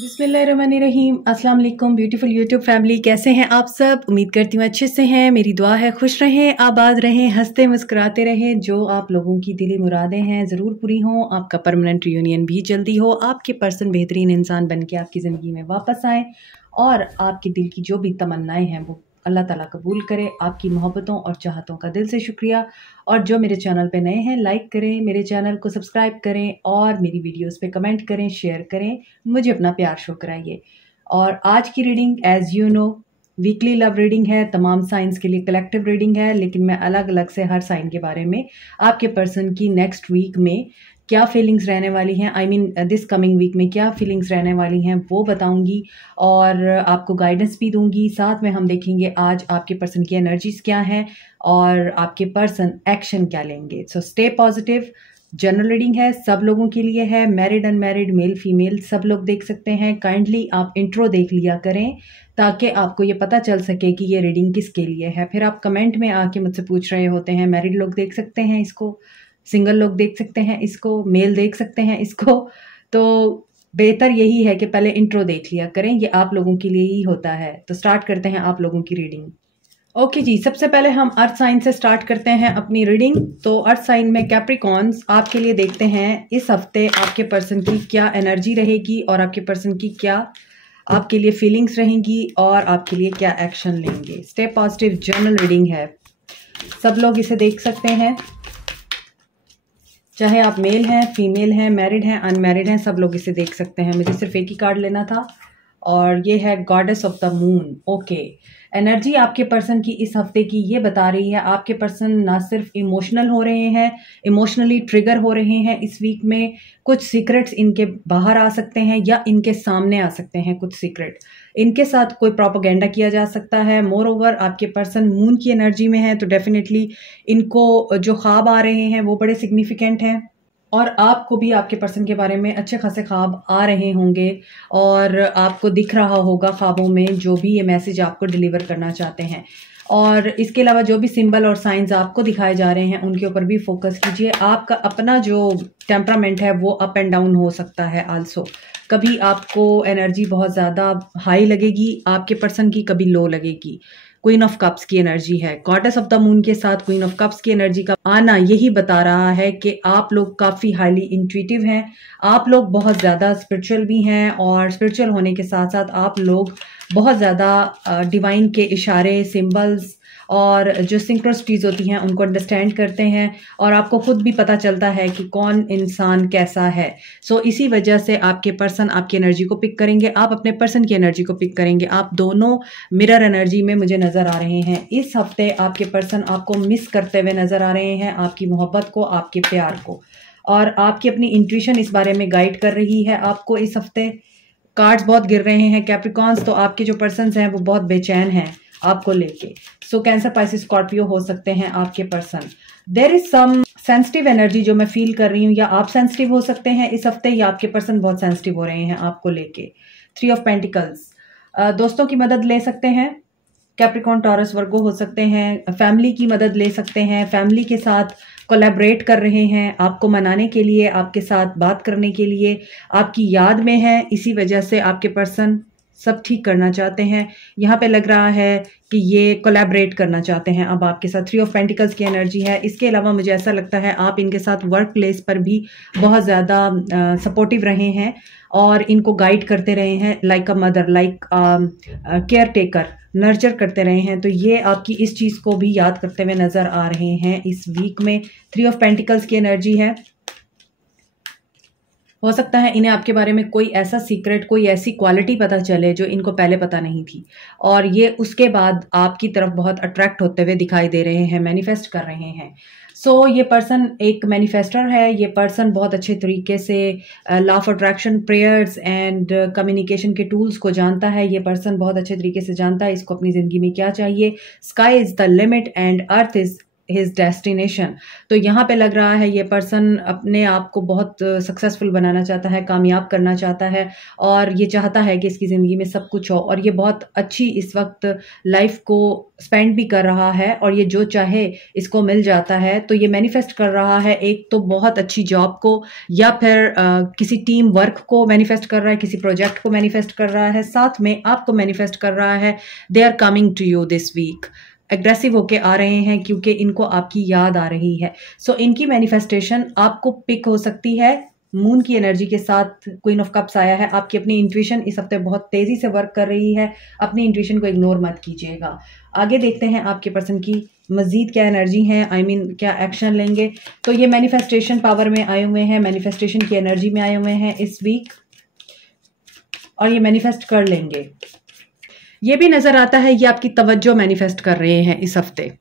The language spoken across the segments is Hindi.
बिस्मिल्लाहिर्रहमानिर्रहीम। अस्सलाम वालेकुम ब्यूटीफुल यूट्यूब फैमिली, कैसे हैं आप सब? उम्मीद करती हूँ अच्छे से हैं। मेरी दुआ है खुश रहें, आबाद रहें, हंसते मुस्कुराते रहें। जो आप लोगों की दिली मुरादें हैं ज़रूर पूरी हों। आपका परमानेंट रियूनियन भी जल्दी हो। आपके पर्सन बेहतरीन इंसान बन के आपकी ज़िंदगी में वापस आए और आपके दिल की जो भी तमन्नाएं हैं वो अल्लाह ताला कबूल करे। आपकी मोहब्बतों और चाहतों का दिल से शुक्रिया। और जो मेरे चैनल पे नए हैं, लाइक करें, मेरे चैनल को सब्सक्राइब करें और मेरी वीडियोस पे कमेंट करें, शेयर करें, मुझे अपना प्यार शो कराइए। और आज की reading as you know weekly love reading है, तमाम साइंस के लिए कलेक्टिव रीडिंग है, लेकिन मैं अलग अलग से हर साइन के बारे में आपके पर्सन की नेक्स्ट वीक में क्या फीलिंग्स रहने वाली हैं, I mean this coming week में क्या फीलिंग्स रहने वाली हैं वो बताऊंगी और आपको गाइडेंस भी दूंगी। साथ में हम देखेंगे आज आपके पर्सन की एनर्जीज क्या हैं और आपके पर्सन एक्शन क्या लेंगे। So stay positive. General reading है, सब लोगों के लिए है, मैरिड अनमैरिड मेल फीमेल सब लोग देख सकते हैं। काइंडली आप इंट्रो देख लिया करें ताकि आपको ये पता चल सके कि ये रीडिंग किसके लिए है। फिर आप कमेंट में आके मुझसे पूछ रहे होते हैं मैरिड लोग देख सकते हैं इसको, सिंगल लोग देख सकते हैं इसको, मेल देख सकते हैं इसको। तो बेहतर यही है कि पहले इंट्रो देख लिया करें, ये आप लोगों के लिए ही होता है। तो स्टार्ट करते हैं आप लोगों की रीडिंग। ओके जी, सबसे पहले हम अर्थ साइन से स्टार्ट करते हैं अपनी रीडिंग। तो अर्थ साइन में कैप्रिकॉन्स आपके लिए देखते हैं इस हफ्ते आपके पर्सन की क्या एनर्जी रहेगी और आपके पर्सन की क्या आपके लिए फीलिंग्स रहेंगी और आपके लिए क्या एक्शन लेंगे। स्टे पॉजिटिव जनरल रीडिंग है, सब लोग इसे देख सकते हैं, चाहे आप मेल हैं, फीमेल हैं, मैरिड हैं, अनमैरिड हैं, सब लोग इसे देख सकते हैं। मुझे सिर्फ एक ही कार्ड लेना था और ये है goddess of the moon. Okay, energy आपके पर्सन की इस हफ्ते की ये बता रही है आपके पर्सन ना सिर्फ इमोशनल हो रहे हैं, इमोशनली ट्रिगर हो रहे हैं इस वीक में। कुछ सीक्रेट्स इनके बाहर आ सकते हैं या इनके सामने आ सकते हैं कुछ सीक्रेट। इनके साथ कोई प्रोपोगेंडा किया जा सकता है। मोर ओवर आपके पर्सन मून की एनर्जी में है तो डेफिनेटली इनको जो ख्वाब आ रहे हैं वो बड़े सिग्निफिकेंट हैं और आपको भी आपके पर्सन के बारे में अच्छे खासे ख्वाब आ रहे होंगे और आपको दिख रहा होगा ख्वाबों में जो भी ये मैसेज आपको डिलीवर करना चाहते हैं। और इसके अलावा जो भी सिंबल और साइंस आपको दिखाए जा रहे हैं उनके ऊपर भी फोकस कीजिए। आपका अपना जो टेम्परामेंट है वो अप एंड डाउन हो सकता है आल्सो। कभी आपको एनर्जी बहुत ज़्यादा हाई लगेगी आपके पर्सन की, कभी लो लगेगी। क्वीन ऑफ कप्स की एनर्जी है, गॉडेस ऑफ द मून के साथ क्वीन ऑफ कप्स की एनर्जी का आना यही बता रहा है कि आप लोग काफ़ी हाईली इंट्यूटिव हैं, आप लोग बहुत ज़्यादा स्पिरिचुअल भी हैं और स्पिरिचुअल होने के साथ साथ आप लोग बहुत ज़्यादा डिवाइन के इशारे, सिंबल्स और जो सिंक्रोसिटीज़ होती हैं उनको अंडरस्टैंड करते हैं और आपको खुद भी पता चलता है कि कौन इंसान कैसा है। सो इसी वजह से आपके पर्सन आपकी एनर्जी को पिक करेंगे, आप अपने पर्सन की एनर्जी को पिक करेंगे। आप दोनों मिरर एनर्जी में मुझे नज़र आ रहे हैं। इस हफ्ते आपके पर्सन आपको मिस करते हुए नज़र आ रहे हैं, आपकी मोहब्बत को, आपके प्यार को, और आपकी अपनी इंट्यूशन इस बारे में गाइड कर रही है आपको। इस हफ्ते कार्ड्स बहुत गिर रहे हैं कैप्रिकॉन्स, तो आपके जो पर्सन्स हैं वो बहुत बेचैन हैं आपको लेके। सो कैंसर, पाइसिस, स्कॉर्पियो हो सकते हैं आपके person. There is some sensitive energy जो मैं फील कर रही हूँ, या आप सेंसिटिव हो सकते हैं इस हफ्ते या आपके पर्सन बहुत सेंसिटिव हो रहे हैं आपको लेके। 3 ऑफ पेंटिकल्स, दोस्तों की मदद ले सकते हैं, कैप्रिकॉन, टॉरस, वर्गो हो सकते हैं। फैमिली की मदद ले सकते हैं, फैमिली के साथ कोलैबोरेट कर रहे हैं, आपको मनाने के लिए, आपके साथ बात करने के लिए, आपकी याद में है, इसी वजह से आपके पर्सन सब ठीक करना चाहते हैं। यहाँ पे लग रहा है कि ये कोलैबोरेट करना चाहते हैं अब आपके साथ। 3 ऑफ पेंटिकल्स की एनर्जी है। इसके अलावा मुझे ऐसा लगता है आप इनके साथ वर्क प्लेस पर भी बहुत ज़्यादा सपोर्टिव रहे हैं और इनको गाइड करते रहे हैं, like a mother, like care taker, nurture करते रहे हैं। तो ये आपकी इस चीज़ को भी याद करते हुए नज़र आ रहे हैं इस वीक में। 3 ऑफ पेंटिकल्स की एनर्जी है। हो सकता है इन्हें आपके बारे में कोई ऐसा सीक्रेट, कोई ऐसी क्वालिटी पता चले जो इनको पहले पता नहीं थी और ये उसके बाद आपकी तरफ बहुत अट्रैक्ट होते हुए दिखाई दे रहे हैं, मैनिफेस्ट कर रहे हैं। सो ये पर्सन एक मैनिफेस्टर है। ये पर्सन बहुत अच्छे तरीके से law of attraction, prayers and communication के टूल्स को जानता है। ये पर्सन बहुत अच्छे तरीके से जानता है इसको अपनी ज़िंदगी में क्या चाहिए। Sky is the limit and earth is his destination. तो यहाँ पे लग रहा है ये पर्सन अपने आप को बहुत सक्सेसफुल बनाना चाहता है, कामयाब करना चाहता है और ये चाहता है कि इसकी ज़िंदगी में सब कुछ हो, और ये बहुत अच्छी इस वक्त लाइफ को स्पेंड भी कर रहा है और ये जो चाहे इसको मिल जाता है। तो ये मैनिफेस्ट कर रहा है एक तो बहुत अच्छी जॉब को, या फिर किसी टीम वर्क को मैनिफेस्ट कर रहा है, किसी प्रोजेक्ट को मैनिफेस्ट कर रहा है, साथ में आपको मैनिफेस्ट कर रहा है they are coming to you this week. Aggressive होके आ रहे हैं क्योंकि इनको आपकी याद आ रही है। सो इनकी मैनिफेस्टेशन आपको पिक हो सकती है। मून की एनर्जी के साथ क्वीन ऑफ कप्स आया है। आपकी अपनी इंट्यूशन इस हफ्ते बहुत तेजी से वर्क कर रही है, अपनी इंट्यूशन को इग्नोर मत कीजिएगा। आगे देखते हैं आपके पर्सन की मजीद क्या एनर्जी है, आई मीन क्या एक्शन लेंगे। तो ये मैनिफेस्टेशन पावर में आए हुए हैं, मैनिफेस्टेशन की एनर्जी में आए हुए हैं इस वीक, और ये मैनिफेस्ट कर लेंगे। ये भी नजर आता है ये आपकी तवज्जो मैनिफेस्ट कर रहे हैं इस हफ्ते।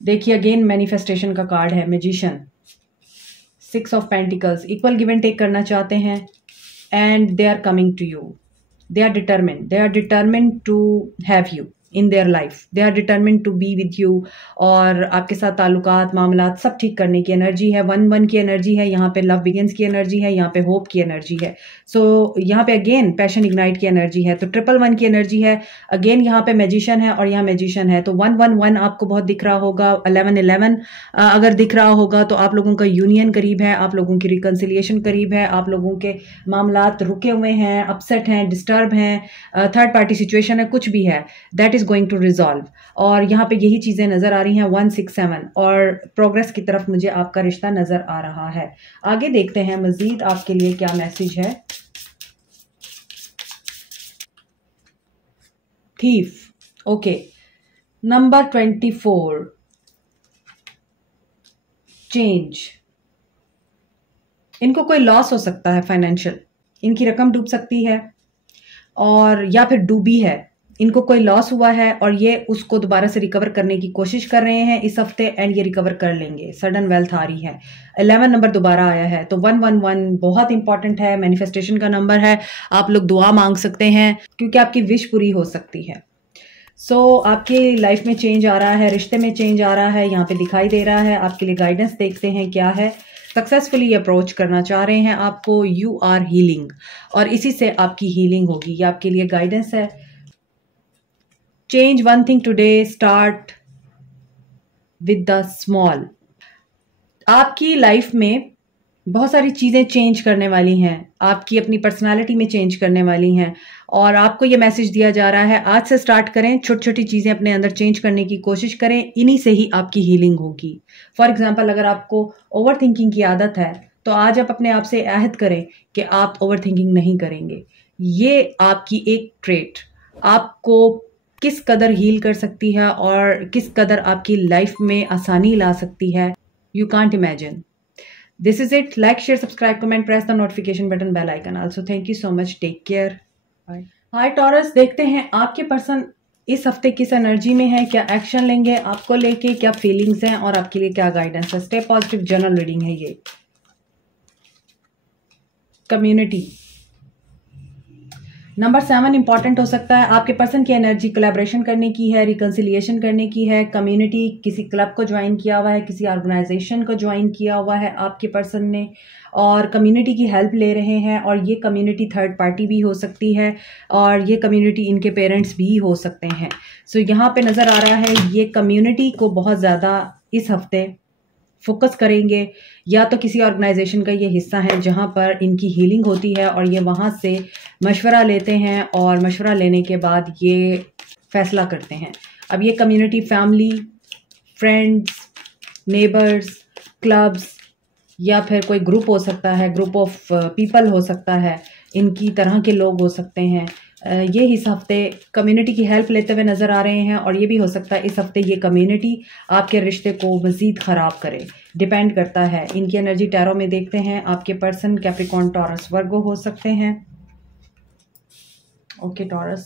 देखिए अगेन मैनिफेस्टेशन का कार्ड है magician, 6 of pentacles. Equal give and take करना चाहते हैं and they are coming to you. They are determined to have you in their life. They are determined to be with you, और आपके साथ ताल्लुकात मामलात सब ठीक करने की एनर्जी है। 1-1 की एनर्जी है यहाँ पे, लव बिगिंस की एनर्जी है यहाँ पे, होप की एनर्जी है। सो यहाँ पे अगेन पैशन इग्नाइट की एनर्जी है। तो 1-1 की एनर्जी है। अगेन यहाँ पे मैजिशियन है और यहाँ मैजिशियन है। तो 1-1-1 आपको बहुत दिख रहा होगा। 11-11 अगर दिख रहा होगा तो आप लोगों का यूनियन करीब है, आप लोगों की रिकन्सिलियेशन करीब है, आप लोगों के मामलात रुके हुए हैं, अपसेट हैं, डिस्टर्ब हैं, थर्ड पार्टी सिचुएशन है, कुछ भी है, that is going to resolve. और यहाँ पे यही चीजें नजर आ रही हैं 1-6-7, और प्रोग्रेस की तरफ मुझे आपका रिश्ता नजर आ रहा है। आगे देखते हैं मजीद आपके लिए क्या मैसेज है। Thief, okay, number 24, change. इनको कोई लॉस हो सकता है फाइनेंशियल, इनकी रकम डूब सकती है, और या फिर डूबी है, इनको कोई लॉस हुआ है और ये उसको दोबारा से रिकवर करने की कोशिश कर रहे हैं इस हफ्ते, एंड ये रिकवर कर लेंगे। सडन वेल्थ आ रही है। 11 नंबर दोबारा आया है। तो 1-1-1 बहुत इंपॉर्टेंट है, मैनिफेस्टेशन का नंबर है। आप लोग दुआ मांग सकते हैं क्योंकि आपकी विश पूरी हो सकती है। सो आपकी लाइफ में चेंज आ रहा है, रिश्ते में चेंज आ रहा है, यहाँ पे दिखाई दे रहा है। आपके लिए गाइडेंस देखते हैं क्या है। सक्सेसफुली अप्रोच करना चाह रहे हैं आपको, यू आर हीलिंग, और इसी से आपकी हीलिंग होगी। ये आपके लिए गाइडेंस है। Change one thing today, start with the small. आपकी लाइफ में बहुत सारी चीज़ें चेंज करने वाली हैं, आपकी अपनी पर्सनालिटी में चेंज करने वाली हैं, और आपको ये मैसेज दिया जा रहा है आज से स्टार्ट करें, छोटी छोटी चीज़ें अपने अंदर चेंज करने की कोशिश करें, इन्हीं से ही आपकी हीलिंग होगी। फॉर एग्जांपल अगर आपको ओवर थिंकिंग की आदत है तो आज आप अपने आप से अहद करें कि आप ओवर थिंकिंग नहीं करेंगे। ये आपकी एक ट्रेट आपको किस कदर हील कर सकती है और किस कदर आपकी लाइफ में आसानी ला सकती है, you can't imagine. This is it. Like, share, subscribe, comment, press the notification button, bell icon. Also, thank you so much. Take care. Bye. Hi Taurus, देखते हैं आपके पर्सन इस हफ्ते किस एनर्जी में है, क्या एक्शन लेंगे आपको लेके, क्या फीलिंग्स हैं और आपके लिए क्या गाइडेंस है। स्टे पॉजिटिव जनरल रीडिंग है ये। कम्युनिटी नंबर 7 इंपॉर्टेंट हो सकता है। आपके पर्सन की एनर्जी कोलैबोरेशन करने की है, रिकन्सिलिएशन करने की है। कम्युनिटी, किसी क्लब को ज्वाइन किया हुआ है, किसी ऑर्गेनाइजेशन को ज्वाइन किया हुआ है आपके पर्सन ने, और कम्युनिटी की हेल्प ले रहे हैं। और ये कम्युनिटी थर्ड पार्टी भी हो सकती है, और ये कम्युनिटी इनके पेरेंट्स भी हो सकते हैं। सो यहाँ पे नज़र आ रहा है ये कम्युनिटी को बहुत ज़्यादा इस हफ्ते फोकस करेंगे, या तो किसी ऑर्गेनाइजेशन का ये हिस्सा है जहाँ पर इनकी हीलिंग होती है और ये वहाँ से मशवरा लेते हैं, और मशवरा लेने के बाद ये फैसला करते हैं। अब ये community family, friends, neighbours, clubs, या फिर कोई ग्रुप हो सकता है, ग्रुप ऑफ पीपल हो सकता है, इनकी तरह के लोग हो सकते हैं। ये इस हफ्ते कम्युनिटी की हेल्प लेते हुए नज़र आ रहे हैं, और ये भी हो सकता है इस हफ्ते ये कम्युनिटी आपके रिश्ते को मज़ीद ख़राब करे। डिपेंड करता है। इनकी एनर्जी टैरो में देखते हैं। आपके पर्सन कैप्रिकॉर्न, टॉरस, वर्गो हो सकते हैं। Okay Taurus,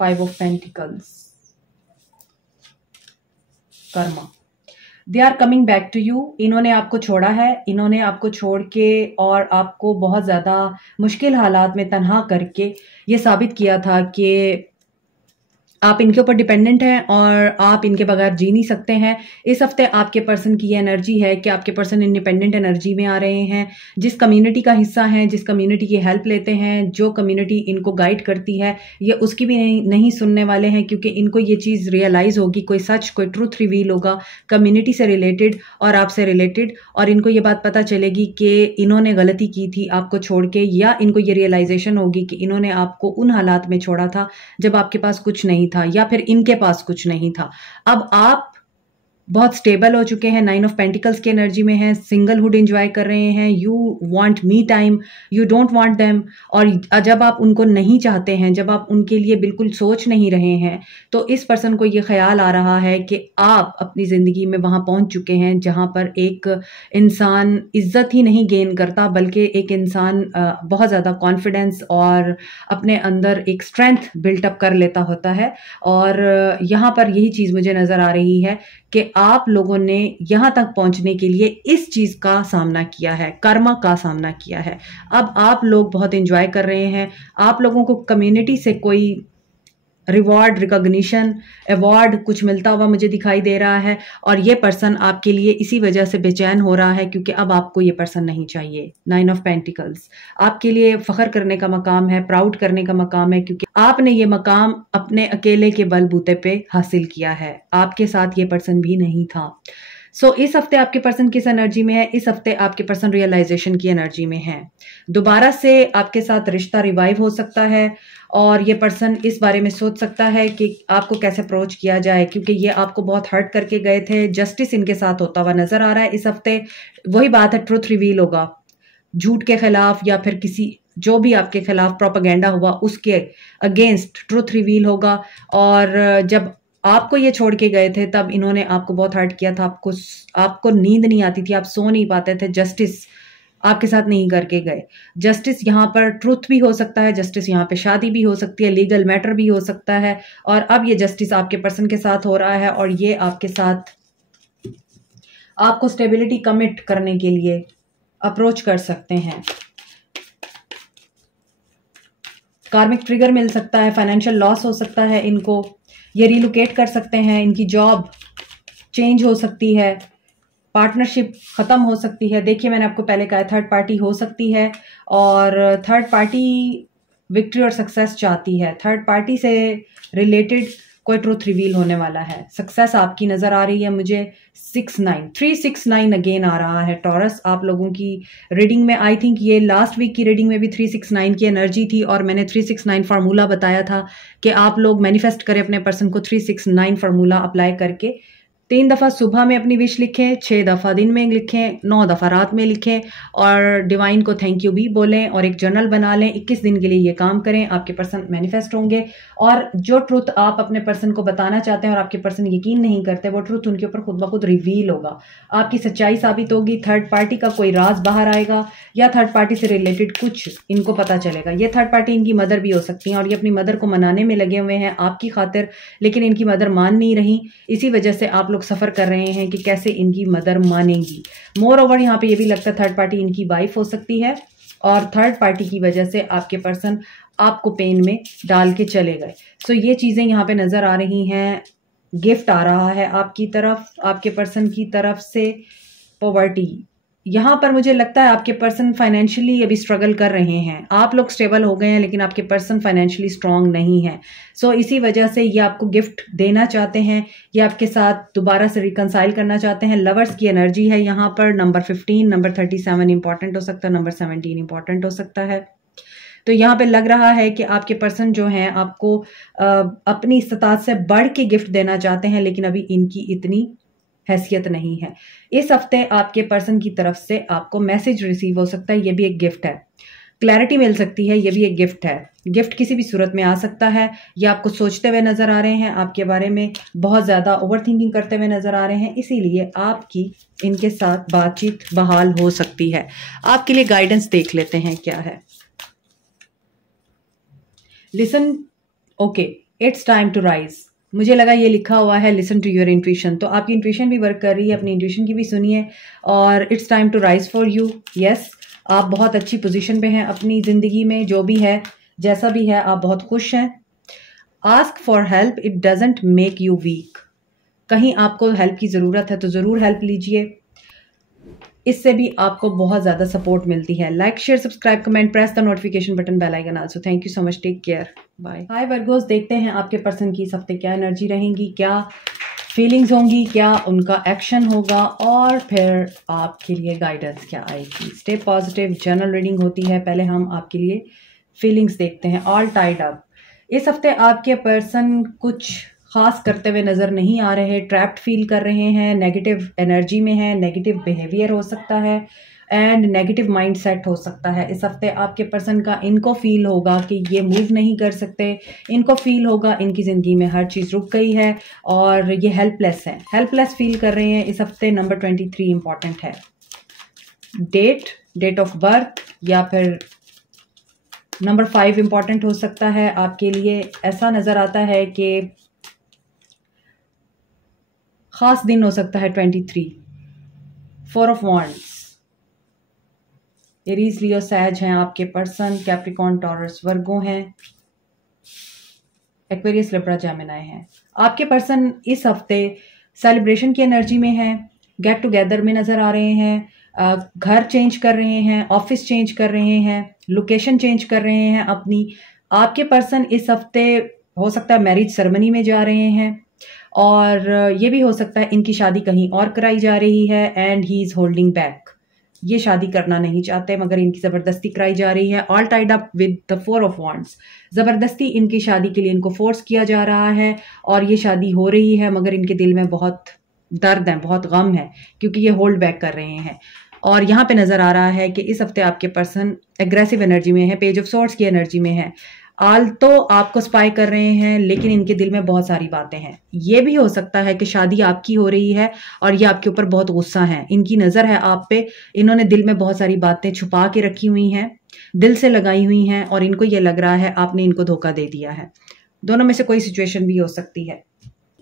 5 of pentacles, karma. They are coming back to you. इन्होंने आपको छोड़ा है, इन्होंने आपको छोड़ के और आपको बहुत ज़्यादा मुश्किल हालात में तन्हा करके ये साबित किया था कि आप इनके ऊपर डिपेंडेंट हैं और आप इनके बगैर जी नहीं सकते हैं। इस हफ्ते आपके पर्सन की ये एनर्जी है कि आपके पर्सन इंडिपेंडेंट एनर्जी में आ रहे हैं। जिस कम्युनिटी का हिस्सा हैं, जिस कम्युनिटी की हेल्प लेते हैं, जो कम्युनिटी इनको गाइड करती है, ये उसकी भी नहीं सुनने वाले हैं, क्योंकि इनको ये चीज़ रियलाइज़ होगी, कोई सच, कोई ट्रूथ रिवील होगा कम्युनिटी से रिलेटेड और आपसे रिलेटेड, और इनको ये बात पता चलेगी कि इन्होंने गलती की थी आपको छोड़ के, या इनको ये रियलाइजेशन होगी कि इन्होंने आपको उन हालात में छोड़ा था जब आपके पास कुछ नहीं था, या फिर इनके पास कुछ नहीं था। अब आप बहुत स्टेबल हो चुके हैं, 9 ऑफ पेंटिकल्स की एनर्जी में हैं, सिंगलहुड एंजॉय कर रहे हैं, you want me time, you don't want them. और जब आप उनको नहीं चाहते हैं, जब आप उनके लिए बिल्कुल सोच नहीं रहे हैं, तो इस पर्सन को ये ख्याल आ रहा है कि आप अपनी ज़िंदगी में वहाँ पहुँच चुके हैं जहाँ पर एक इंसान इज्जत ही नहीं गेन करता, बल्कि एक इंसान बहुत ज़्यादा कॉन्फिडेंस और अपने अंदर एक स्ट्रेंथ बिल्टअप कर लेता होता है। और यहाँ पर यही चीज़ मुझे नज़र आ रही है कि आप लोगों ने यहाँ तक पहुँचने के लिए इस चीज़ का सामना किया है, कर्मा का सामना किया है। अब आप लोग बहुत एंजॉय कर रहे हैं। आप लोगों को कम्युनिटी से कोई रिवॉर्ड, रिकॉग्निशन, अवार्ड कुछ मिलता हुआ मुझे दिखाई दे रहा है, और ये पर्सन आपके लिए इसी वजह से बेचैन हो रहा है, क्योंकि अब आपको ये पर्सन नहीं चाहिए। 9 ऑफ पेंटिकल्स आपके लिए फ़ख्र करने का मकाम है, प्राउड करने का मकाम है, क्योंकि आपने ये मकाम अपने अकेले के बलबूते पे हासिल किया है, आपके साथ ये पर्सन भी नहीं था। इस हफ्ते आपके पर्सन किस एनर्जी में है? इस हफ्ते आपके पर्सन रियलाइजेशन की एनर्जी में है। दोबारा से आपके साथ रिश्ता रिवाइव हो सकता है, और ये पर्सन इस बारे में सोच सकता है कि आपको कैसे अप्रोच किया जाए, क्योंकि ये आपको बहुत हर्ट करके गए थे। जस्टिस इनके साथ होता हुआ नजर आ रहा है इस हफ्ते। वही बात है, ट्रुथ रिवील होगा, झूठ के खिलाफ या फिर किसी जो भी आपके खिलाफ प्रोपेगेंडा हुआ उसके अगेंस्ट ट्रुथ रिवील होगा। और जब आपको ये छोड़ के गए थे तब इन्होंने आपको बहुत हर्ट किया था, आपको नींद नहीं आती थी, आप सो नहीं पाते थे। जस्टिस आपके साथ नहीं करके गए। जस्टिस यहाँ पर ट्रुथ भी हो सकता है, जस्टिस यहाँ पे शादी भी हो सकती है, लीगल मैटर भी हो सकता है। और अब ये जस्टिस आपके पर्सन के साथ हो रहा है, और ये आपके साथ आपको स्टेबिलिटी कमिट करने के लिए अप्रोच कर सकते हैं। कार्मिक ट्रिगर मिल सकता है, फाइनेंशियल लॉस हो सकता है, इनको ये रिलोकेट कर सकते हैं, इनकी जॉब चेंज हो सकती है, पार्टनरशिप ख़त्म हो सकती है। देखिए, मैंने आपको पहले कहा थर्ड पार्टी हो सकती है, और थर्ड पार्टी विक्ट्री और सक्सेस चाहती है। थर्ड पार्टी से रिलेटेड कोई ट्रूथ रिवील होने वाला है। सक्सेस आपकी नज़र आ रही है मुझे। 369 अगेन आ रहा है टॉरस। आप लोगों की रीडिंग में आई थिंक ये लास्ट वीक की रीडिंग में भी 369 की एनर्जी थी, और मैंने 369 फार्मूला बताया था कि आप लोग मैनिफेस्ट करें अपने पर्सन को 369 फार्मूला अप्लाई करके। 3 दफ़ा सुबह में अपनी विश लिखें, 6 दफ़ा दिन में लिखें, 9 दफ़ा रात में लिखें, और डिवाइन को थैंक यू भी बोलें, और एक जर्नल बना लें। 21 दिन के लिए ये काम करें, आपके पर्सन मैनिफेस्ट होंगे। और जो ट्रुथ आप अपने पर्सन को बताना चाहते हैं और आपके पर्सन यकीन नहीं करते, वो ट्रुथ उनके ऊपर खुद ब खुद रिवील होगा, आपकी सच्चाई साबित होगी। थर्ड पार्टी का कोई राज बाहर आएगा, या थर्ड पार्टी से रिलेटेड कुछ इनको पता चलेगा। ये थर्ड पार्टी इनकी मदर भी हो सकती हैं, और ये अपनी मदर को मनाने में लगे हुए हैं आपकी खातिर, लेकिन इनकी मदर मान नहीं रही। इसी वजह से आप लोग सफ़र कर रहे हैं कि कैसे इनकी मदर मानेंगी। मोर ओवर यहाँ पे ये भी लगता है थर्ड पार्टी इनकी वाइफ हो सकती है, और थर्ड पार्टी की वजह से आपके पर्सन आपको पेन में डाल के चले गए। ये चीज़ें यहाँ पे नज़र आ रही हैं। गिफ्ट आ रहा है आपकी तरफ, आपके पर्सन की तरफ से। पॉवर्टी यहाँ पर मुझे लगता है आपके पर्सन फाइनेंशियली अभी स्ट्रगल कर रहे हैं। आप लोग स्टेबल हो गए हैं, लेकिन आपके पर्सन फाइनेंशियली स्ट्रांग नहीं है। इसी वजह से ये आपको गिफ्ट देना चाहते हैं, ये आपके साथ दोबारा से रिकंसाइल करना चाहते हैं। लवर्स की एनर्जी है यहाँ पर। नंबर 15, नंबर 37 इंपॉर्टेंट हो सकता है, नंबर 17 इंपॉर्टेंट हो सकता है। तो यहाँ पे लग रहा है कि आपके पर्सन जो हैं आपको अपनी इस्तात से बढ़ के गिफ्ट देना चाहते हैं, लेकिन अभी इनकी इतनी हैसियत नहीं है। इस हफ्ते आपके पर्सन की तरफ से आपको मैसेज रिसीव हो सकता है, ये भी एक गिफ्ट है। क्लैरिटी मिल सकती है, ये भी एक गिफ्ट है। गिफ्ट किसी भी सूरत में आ सकता है। ये आपको सोचते हुए नजर आ रहे हैं, आपके बारे में बहुत ज़्यादा ओवर थिंकिंग करते हुए नजर आ रहे हैं, इसीलिए आपकी इनके साथ बातचीत बहाल हो सकती है। आपके लिए गाइडेंस देख लेते हैं क्या है। Listen, okay, it's time to rise. मुझे लगा ये लिखा हुआ है लिसन टू योर इंट्यूशन, तो आपकी इंट्यूशन भी वर्क कर रही है, अपनी इंट्यूशन की भी सुनिए। और it's time to rise for you. Yes, आप बहुत अच्छी पोजीशन पे हैं अपनी ज़िंदगी में, जो भी है जैसा भी है आप बहुत खुश हैं। Ask for help, it doesn't make you weak. कहीं आपको हेल्प की ज़रूरत है तो ज़रूर हेल्प लीजिए, इससे भी आपको बहुत ज़्यादा सपोर्ट मिलती है। Like, share, subscribe, comment, press the notification button, bell icon also. Thank you so much, take care, bye. Hi Virgos, देखते हैं आपके पर्सन की इस हफ्ते क्या एनर्जी रहेंगी, क्या फीलिंग्स होंगी, क्या उनका एक्शन होगा, और फिर आपके लिए गाइडेंस क्या आएगी। स्टे पॉजिटिव, जनरल रीडिंग होती है। पहले हम आपके लिए फीलिंग्स देखते हैं। ऑल टाइड अप, इस हफ्ते आपके पर्सन कुछ खास करते हुए नज़र नहीं आ रहे, ट्रैप्ड फील कर रहे हैं, नेगेटिव एनर्जी में है, नेगेटिव बिहेवियर हो सकता है एंड नेगेटिव माइंडसेट हो सकता है। इस हफ्ते आपके पर्सन का इनको फील होगा कि ये मूव नहीं कर सकते, इनको फील होगा इनकी ज़िंदगी में हर चीज़ रुक गई है और ये हेल्पलेस हैं, हेल्पलेस फील कर रहे हैं। इस हफ्ते नंबर 23 इंपॉर्टेंट है। डेट ऑफ बर्थ या फिर नंबर 5 इंपॉर्टेंट हो सकता है आपके लिए। ऐसा नज़र आता है कि खास दिन हो सकता है 23। 4 ऑफ वॉन्ड्स, एरीज, लियो, सैज हैं आपके पर्सन, कैप्रिकॉर्न, टॉरस, वर्गो हैं, एक्वेरियस, लिब्रा, जेमिनी हैं। आपके पर्सन इस हफ्ते सेलिब्रेशन की एनर्जी में है, गेट टुगेदर में नज़र आ रहे हैं, घर चेंज कर रहे हैं, ऑफिस चेंज कर रहे हैं, लोकेशन चेंज कर रहे हैं अपनी। आपके पर्सन इस हफ्ते हो सकता है मैरिज सेरेमनी में जा रहे हैं और ये भी हो सकता है इनकी शादी कहीं और कराई जा रही है and he is holding back. ये शादी करना नहीं चाहते मगर इनकी ज़बरदस्ती कराई जा रही है। All tied up with the 4 of wands, ज़बरदस्ती इनकी शादी के लिए इनको फोर्स किया जा रहा है और ये शादी हो रही है मगर इनके दिल में बहुत दर्द है, बहुत गम है क्योंकि ये होल्ड बैक कर रहे हैं। और यहाँ पे नज़र आ रहा है कि इस हफ्ते आपके पर्सन एग्रेसिव एनर्जी में है, पेज ऑफ सॉर्ड्स की एनर्जी में है। आल तो आपको स्पाई कर रहे हैं लेकिन इनके दिल में बहुत सारी बातें हैं। ये भी हो सकता है कि शादी आपकी हो रही है और ये आपके ऊपर बहुत गुस्सा है, इनकी नज़र है आप पे, इन्होंने दिल में बहुत सारी बातें छुपा के रखी हुई हैं, दिल से लगाई हुई हैं और इनको ये लग रहा है आपने इनको धोखा दे दिया है। दोनों में से कोई सिचुएशन भी हो सकती है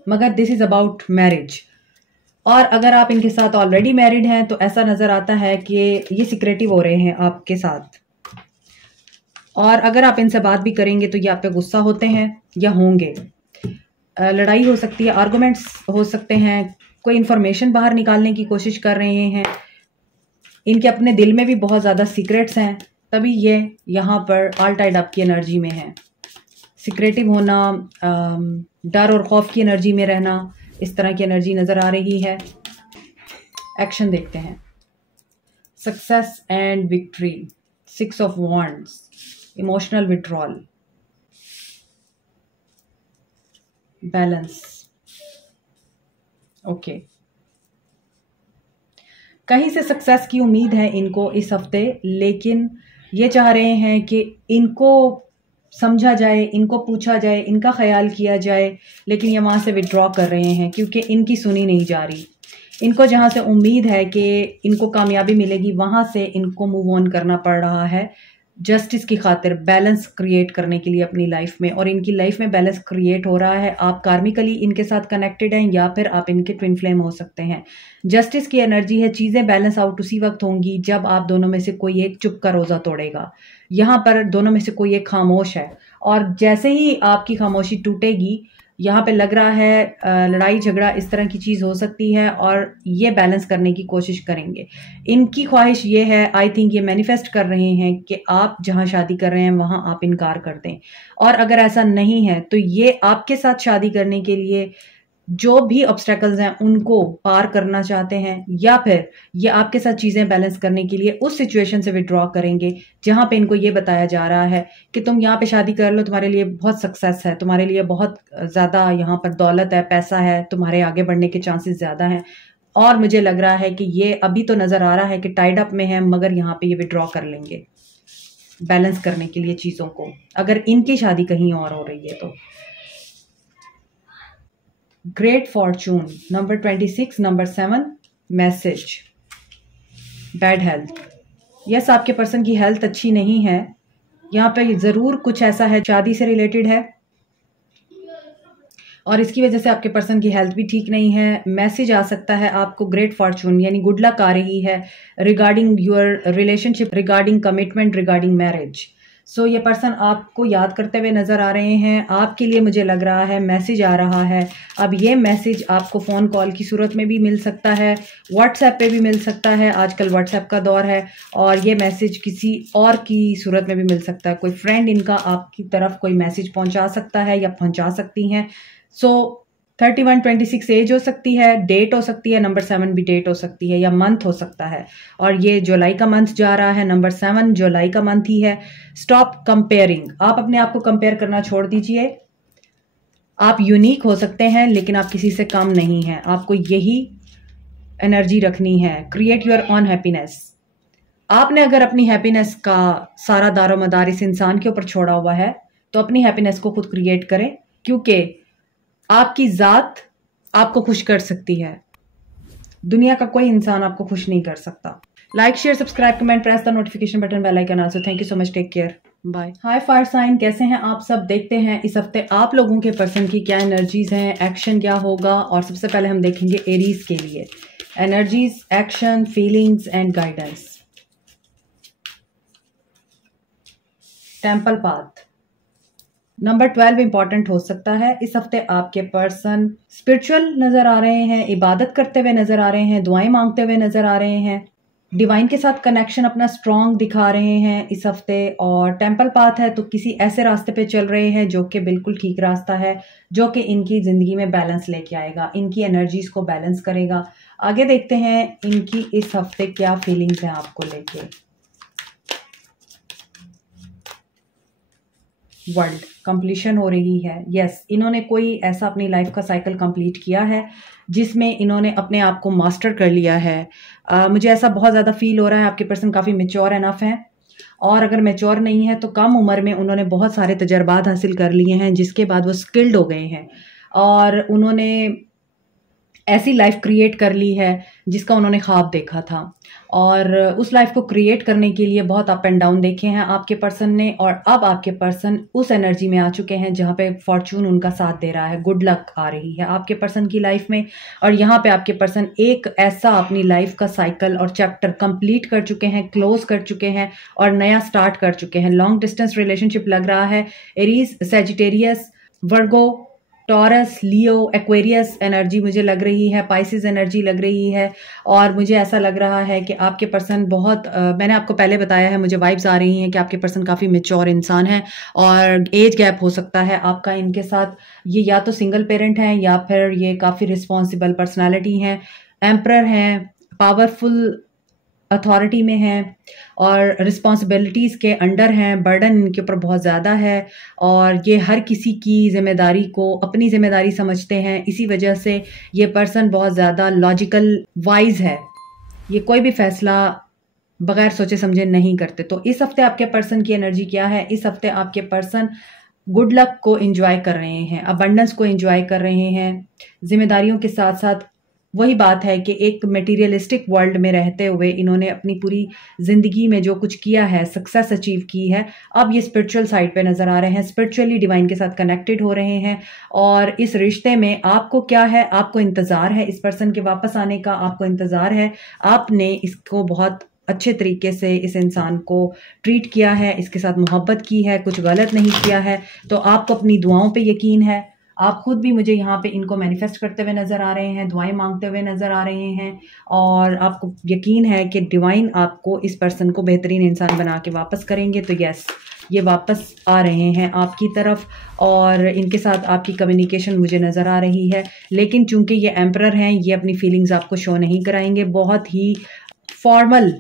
मगर दिस इज़ अबाउट मैरिज। और अगर आप इनके साथ ऑलरेडी मैरिड हैं तो ऐसा नज़र आता है कि ये सिक्रेटिव हो रहे हैं आपके साथ, और अगर आप इनसे बात भी करेंगे तो ये आप पे गुस्सा होते हैं या होंगे। लड़ाई हो सकती है, आर्गुमेंट्स हो सकते हैं, कोई इन्फॉर्मेशन बाहर निकालने की कोशिश कर रहे हैं। इनके अपने दिल में भी बहुत ज़्यादा सीक्रेट्स हैं, तभी ये यहाँ पर ऑल टाइड अप की एनर्जी में है। सिक्रेटिव होना, डर और खौफ की एनर्जी में रहना, इस तरह की एनर्जी नज़र आ रही है। एक्शन देखते हैं। Success and victory, 6 of wands, emotional withdrawal, balance. Okay, कहीं से सक्सेस की उम्मीद है इनको इस हफ्ते, लेकिन ये चाह रहे हैं कि इनको समझा जाए, इनको पूछा जाए, इनका ख्याल किया जाए, लेकिन ये वहाँ से विड्रॉ कर रहे हैं क्योंकि इनकी सुनी नहीं जा रही। इनको जहाँ से उम्मीद है कि इनको कामयाबी मिलेगी वहाँ से इनको मूव ऑन करना पड़ रहा है जस्टिस की खातिर, बैलेंस क्रिएट करने के लिए अपनी लाइफ में। और इनकी लाइफ में बैलेंस क्रिएट हो रहा है। आप कार्मिकली इनके साथ कनेक्टेड हैं या फिर आप इनके ट्विन फ्लेम हो सकते हैं। जस्टिस की एनर्जी है, चीज़ें बैलेंस आउट उसी वक्त होंगी जब आप दोनों में से कोई एक चुप का रोज़ा तोड़ेगा। यहाँ पर दोनों में से कोई एक खामोश है और जैसे ही आपकी खामोशी टूटेगी, यहाँ पे लग रहा है लड़ाई झगड़ा इस तरह की चीज़ हो सकती है और ये बैलेंस करने की कोशिश करेंगे। इनकी ख्वाहिश ये है, आई थिंक ये मैनिफेस्ट कर रहे हैं कि आप जहाँ शादी कर रहे हैं वहाँ आप इनकार कर दें, और अगर ऐसा नहीं है तो ये आपके साथ शादी करने के लिए जो भी ऑब्स्टेकल्स हैं उनको पार करना चाहते हैं, या फिर ये आपके साथ चीज़ें बैलेंस करने के लिए उस सिचुएशन से विड्रॉ करेंगे जहाँ पे इनको ये बताया जा रहा है कि तुम यहाँ पे शादी कर लो, तुम्हारे लिए बहुत सक्सेस है, तुम्हारे लिए बहुत ज़्यादा यहाँ पर दौलत है, पैसा है, तुम्हारे आगे बढ़ने के चांसेस ज़्यादा हैं। और मुझे लग रहा है कि ये अभी तो नज़र आ रहा है कि टाइड अप में है मगर यहाँ पे ये विड्रॉ कर लेंगे बैलेंस करने के लिए चीज़ों को, अगर इनकी शादी कहीं और हो रही है तो। Great Fortune, number 26, number 7, message, bad health. Yes, आपके पर्सन की हेल्थ अच्छी नहीं है, यहाँ पे ज़रूर कुछ ऐसा है शादी से रिलेटेड है और इसकी वजह से आपके पर्सन की हेल्थ भी ठीक नहीं है। मैसेज आ सकता है आपको ग्रेट फॉर्चून यानी गुड लक आ रही है regarding your relationship, regarding commitment, regarding marriage. So ये पर्सन आपको याद करते हुए नज़र आ रहे हैं। आपके लिए मुझे लग रहा है मैसेज आ रहा है। अब ये मैसेज आपको फ़ोन कॉल की सूरत में भी मिल सकता है, व्हाट्सएप पे भी मिल सकता है, आजकल व्हाट्सएप का दौर है, और ये मैसेज किसी और की सूरत में भी मिल सकता है। कोई फ्रेंड इनका आपकी तरफ कोई मैसेज पहुंचा सकता है या पहुंचा सकती हैं। सो 3126 एज हो सकती है, डेट हो सकती है, नंबर 7 भी डेट हो सकती है, या मंथ हो सकता है। और ये जुलाई का मंथ जा रहा है, नंबर 7 जुलाई का मंथ ही है। स्टॉप कंपेयरिंग, आप अपने आप को कंपेयर करना छोड़ दीजिए। आप यूनिक हो सकते हैं लेकिन आप किसी से कम नहीं हैं। आपको यही एनर्जी रखनी है। Create your on happiness. आपने अगर अपनी हैप्पीनेस का सारा दारोमदार इस इंसान के ऊपर छोड़ा हुआ है तो अपनी हैप्पीनेस को खुद क्रिएट करें, क्योंकि आपकी ज़ात आपको खुश कर सकती है। दुनिया का कोई इंसान आपको खुश नहीं कर सकता। Like, share, subscribe, comment, press the notification button, bell icon also. Thank you so much, take care, bye. Hi fire sign, कैसे हैं आप सब? देखते हैं इस हफ्ते आप लोगों के पर्सन की क्या एनर्जीज हैं, एक्शन क्या होगा। और सबसे पहले हम देखेंगे एरीज के लिए energies, action, feelings and guidance. Temple path number 12 important हो सकता है। इस हफ्ते आपके पर्सन स्पिरिचुअल नजर आ रहे हैं, इबादत करते हुए नजर आ रहे हैं, दुआएं मांगते हुए नजर आ रहे हैं, डिवाइन के साथ कनेक्शन अपना स्ट्रॉन्ग दिखा रहे हैं इस हफ्ते। और टेम्पल पाथ है तो किसी ऐसे रास्ते पे चल रहे हैं जो कि बिल्कुल ठीक रास्ता है, जो कि इनकी जिंदगी में बैलेंस लेके आएगा, इनकी एनर्जीज को बैलेंस करेगा। आगे देखते हैं इनकी इस हफ्ते क्या फीलिंग्स हैं आपको लेके। वर्ल्ड कंप्लीशन हो रही है। यस, इन्होंने कोई ऐसा अपनी लाइफ का साइकिल कंप्लीट किया है जिसमें इन्होंने अपने आप को मास्टर कर लिया है। मुझे ऐसा बहुत ज़्यादा फील हो रहा है आपके पर्सन काफ़ी मैच्योर एनफ है, और अगर मैच्योर नहीं है तो कम उम्र में उन्होंने बहुत सारे तजर्बात हासिल कर लिए हैं, जिसके बाद वो स्किल्ड हो गए हैं और उन्होंने ऐसी लाइफ क्रिएट कर ली है जिसका उन्होंने ख्वाब देखा था। और उस लाइफ को क्रिएट करने के लिए बहुत अप एंड डाउन देखे हैं आपके पर्सन ने, और अब आपके पर्सन उस एनर्जी में आ चुके हैं जहाँ पे फॉर्चून उनका साथ दे रहा है, गुड लक आ रही है आपके पर्सन की लाइफ में। और यहाँ पे आपके पर्सन एक ऐसा अपनी लाइफ का साइकिल और चैप्टर कंप्लीट कर चुके हैं, क्लोज कर चुके हैं और नया स्टार्ट कर चुके हैं। लॉन्ग डिस्टेंस रिलेशनशिप लग रहा है। एरीज, सेजिटेरियस, वर्गो, टॉरस, लियो, एक्वेरियस एनर्जी मुझे लग रही है, पाइसिस एनर्जी लग रही है। और मुझे ऐसा लग रहा है कि आपके पर्सन बहुत मैंने आपको पहले बताया है, मुझे वाइब्स आ रही हैं कि आपके पर्सन काफ़ी मैच्योर इंसान है और एज गैप हो सकता है आपका इनके साथ। ये या तो सिंगल पेरेंट हैं या फिर ये काफ़ी रिस्पॉन्सिबल पर्सनैलिटी हैं, एम्परर हैं, पावरफुल अथॉरिटी में हैं और रिस्पॉन्सिबिलिटीज़ के अंडर हैं। बर्डन इनके ऊपर बहुत ज़्यादा है और ये हर किसी की जिम्मेदारी को अपनी जिम्मेदारी समझते हैं। इसी वजह से ये पर्सन बहुत ज़्यादा लॉजिकल वाइज है, ये कोई भी फैसला बगैर सोचे समझे नहीं करते। तो इस हफ्ते आपके पर्सन की एनर्जी क्या है? इस हफ्ते आपके पर्सन गुड लक को एंजॉय कर रहे हैं, अबंडेंस को एंजॉय कर रहे हैं, जिम्मेदारियों के साथ साथ। वही बात है कि एक मटेरियलिस्टिक वर्ल्ड में रहते हुए इन्होंने अपनी पूरी ज़िंदगी में जो कुछ किया है, सक्सेस अचीव की है। अब ये स्पिरिचुअल साइड पे नज़र आ रहे हैं, स्पिरिचुअली डिवाइन के साथ कनेक्टेड हो रहे हैं। और इस रिश्ते में आपको क्या है? आपको इंतज़ार है इस पर्सन के वापस आने का, आपको इंतज़ार है। आपने इसको बहुत अच्छे तरीके से इस इंसान को ट्रीट किया है, इसके साथ मोहब्बत की है, कुछ गलत नहीं किया है। तो आपको अपनी दुआओं पे यकीन है। आप खुद भी मुझे यहाँ पे इनको मैनिफेस्ट करते हुए नज़र आ रहे हैं, दुआएं मांगते हुए नज़र आ रहे हैं, और आपको यकीन है कि डिवाइन आपको इस पर्सन को बेहतरीन इंसान बना के वापस करेंगे। तो यस, ये वापस आ रहे हैं आपकी तरफ और इनके साथ आपकी कम्युनिकेशन मुझे नज़र आ रही है। लेकिन चूंकि ये एम्परर हैं, ये अपनी फीलिंग्स आपको शो नहीं कराएंगे। बहुत ही फॉर्मल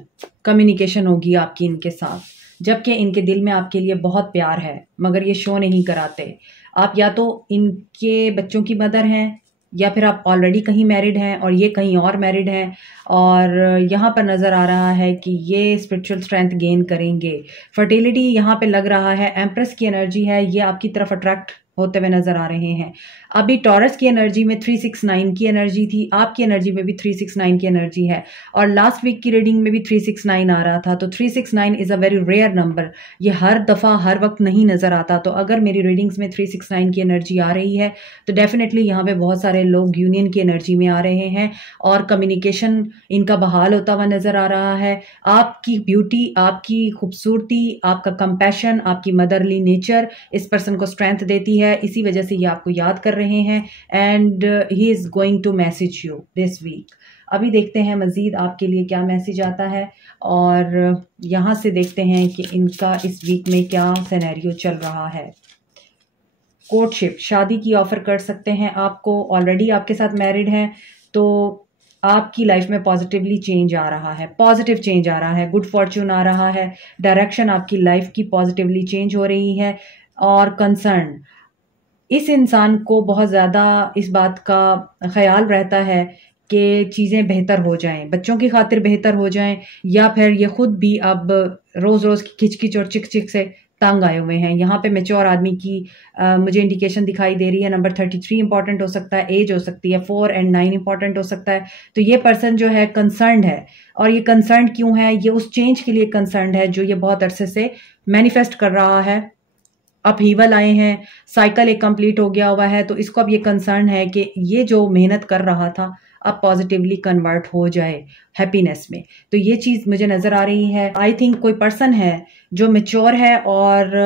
कम्युनिकेशन होगी आपकी इनके साथ, जबकि इनके दिल में आपके लिए बहुत प्यार है, मगर ये शो नहीं कराते। आप या तो इनके बच्चों की मदर हैं या फिर आप ऑलरेडी कहीं मैरिड हैं और ये कहीं और मैरिड हैं। और यहाँ पर नज़र आ रहा है कि ये स्पिरिचुअल स्ट्रेंथ गेन करेंगे। फर्टिलिटी यहाँ पे लग रहा है, एम्प्रेस की एनर्जी है, ये आपकी तरफ अट्रैक्ट होते हुए नज़र आ रहे हैं। अभी टॉरस की एनर्जी में 369 की एनर्जी थी, आपकी एनर्जी में भी 369 की एनर्जी है, और लास्ट वीक की रीडिंग में भी 369 आ रहा था। तो 369 is a very rare number, ये हर दफ़ा हर वक्त नहीं नज़र आता। तो अगर मेरी रीडिंग्स में 369 की एनर्जी आ रही है तो डेफिनेटली यहाँ पे बहुत सारे लोग यूनियन की एनर्जी में आ रहे हैं और कम्युनिकेशन इनका बहाल होता हुआ नज़र आ रहा है। आपकी ब्यूटी, आपकी खूबसूरती, आपका कंपैशन, आपकी मदरली नेचर इस पर्सन को स्ट्रेंथ देती है, इसी वजह से ये आपको याद कर रहे हैं and he is going to message you this week. अभी देखते हैं मज़ीद आपके लिए क्या मैसेज आता है और यहाँ से देखते हैं कि इनका इस वीक में क्या सिनेरियो चल रहा है। कोर्टशिप, शादी की ऑफ़र कर सकते हैं आपको, ऑलरेडी आपके साथ मैरिड हैं तो आपकी लाइफ में पॉजिटिवली चेंज आ रहा है, पॉजिटिव चेंज आ रहा है, गुड फॉर्च्यून आ रहा है, डायरेक्शन आपकी लाइफ की पॉजिटिवली चेंज हो रही है। और कंसर्न, इस इंसान को बहुत ज़्यादा इस बात का ख्याल रहता है कि चीज़ें बेहतर हो जाएं, बच्चों की खातिर बेहतर हो जाएं, या फिर ये ख़ुद भी अब रोज़ रोज़ की खिचखिच और चिक चिक से तंग आए हुए हैं। यहाँ पे मैच्योर आदमी की मुझे इंडिकेशन दिखाई दे रही है। नंबर 33 इंपॉर्टेंट हो सकता है, एज हो सकती है, 4 और 9 इंपॉर्टेंट हो सकता है। तो ये पर्सन जो है कंसर्न्ड है, और ये कंसर्न्ड क्यों है? ये उस चेंज के लिए कंसर्न्ड है जो ये बहुत अरसे से मैनिफेस्ट कर रहा है। अपहीवल आए हैं, साइकिल एक कंप्लीट हो गया हुआ है, तो इसको अब ये कंसर्न है कि ये जो मेहनत कर रहा था अब पॉजिटिवली कन्वर्ट हो जाए हैप्पीनेस में। तो ये चीज़ मुझे नज़र आ रही है। आई थिंक कोई पर्सन है जो मैच्योर है और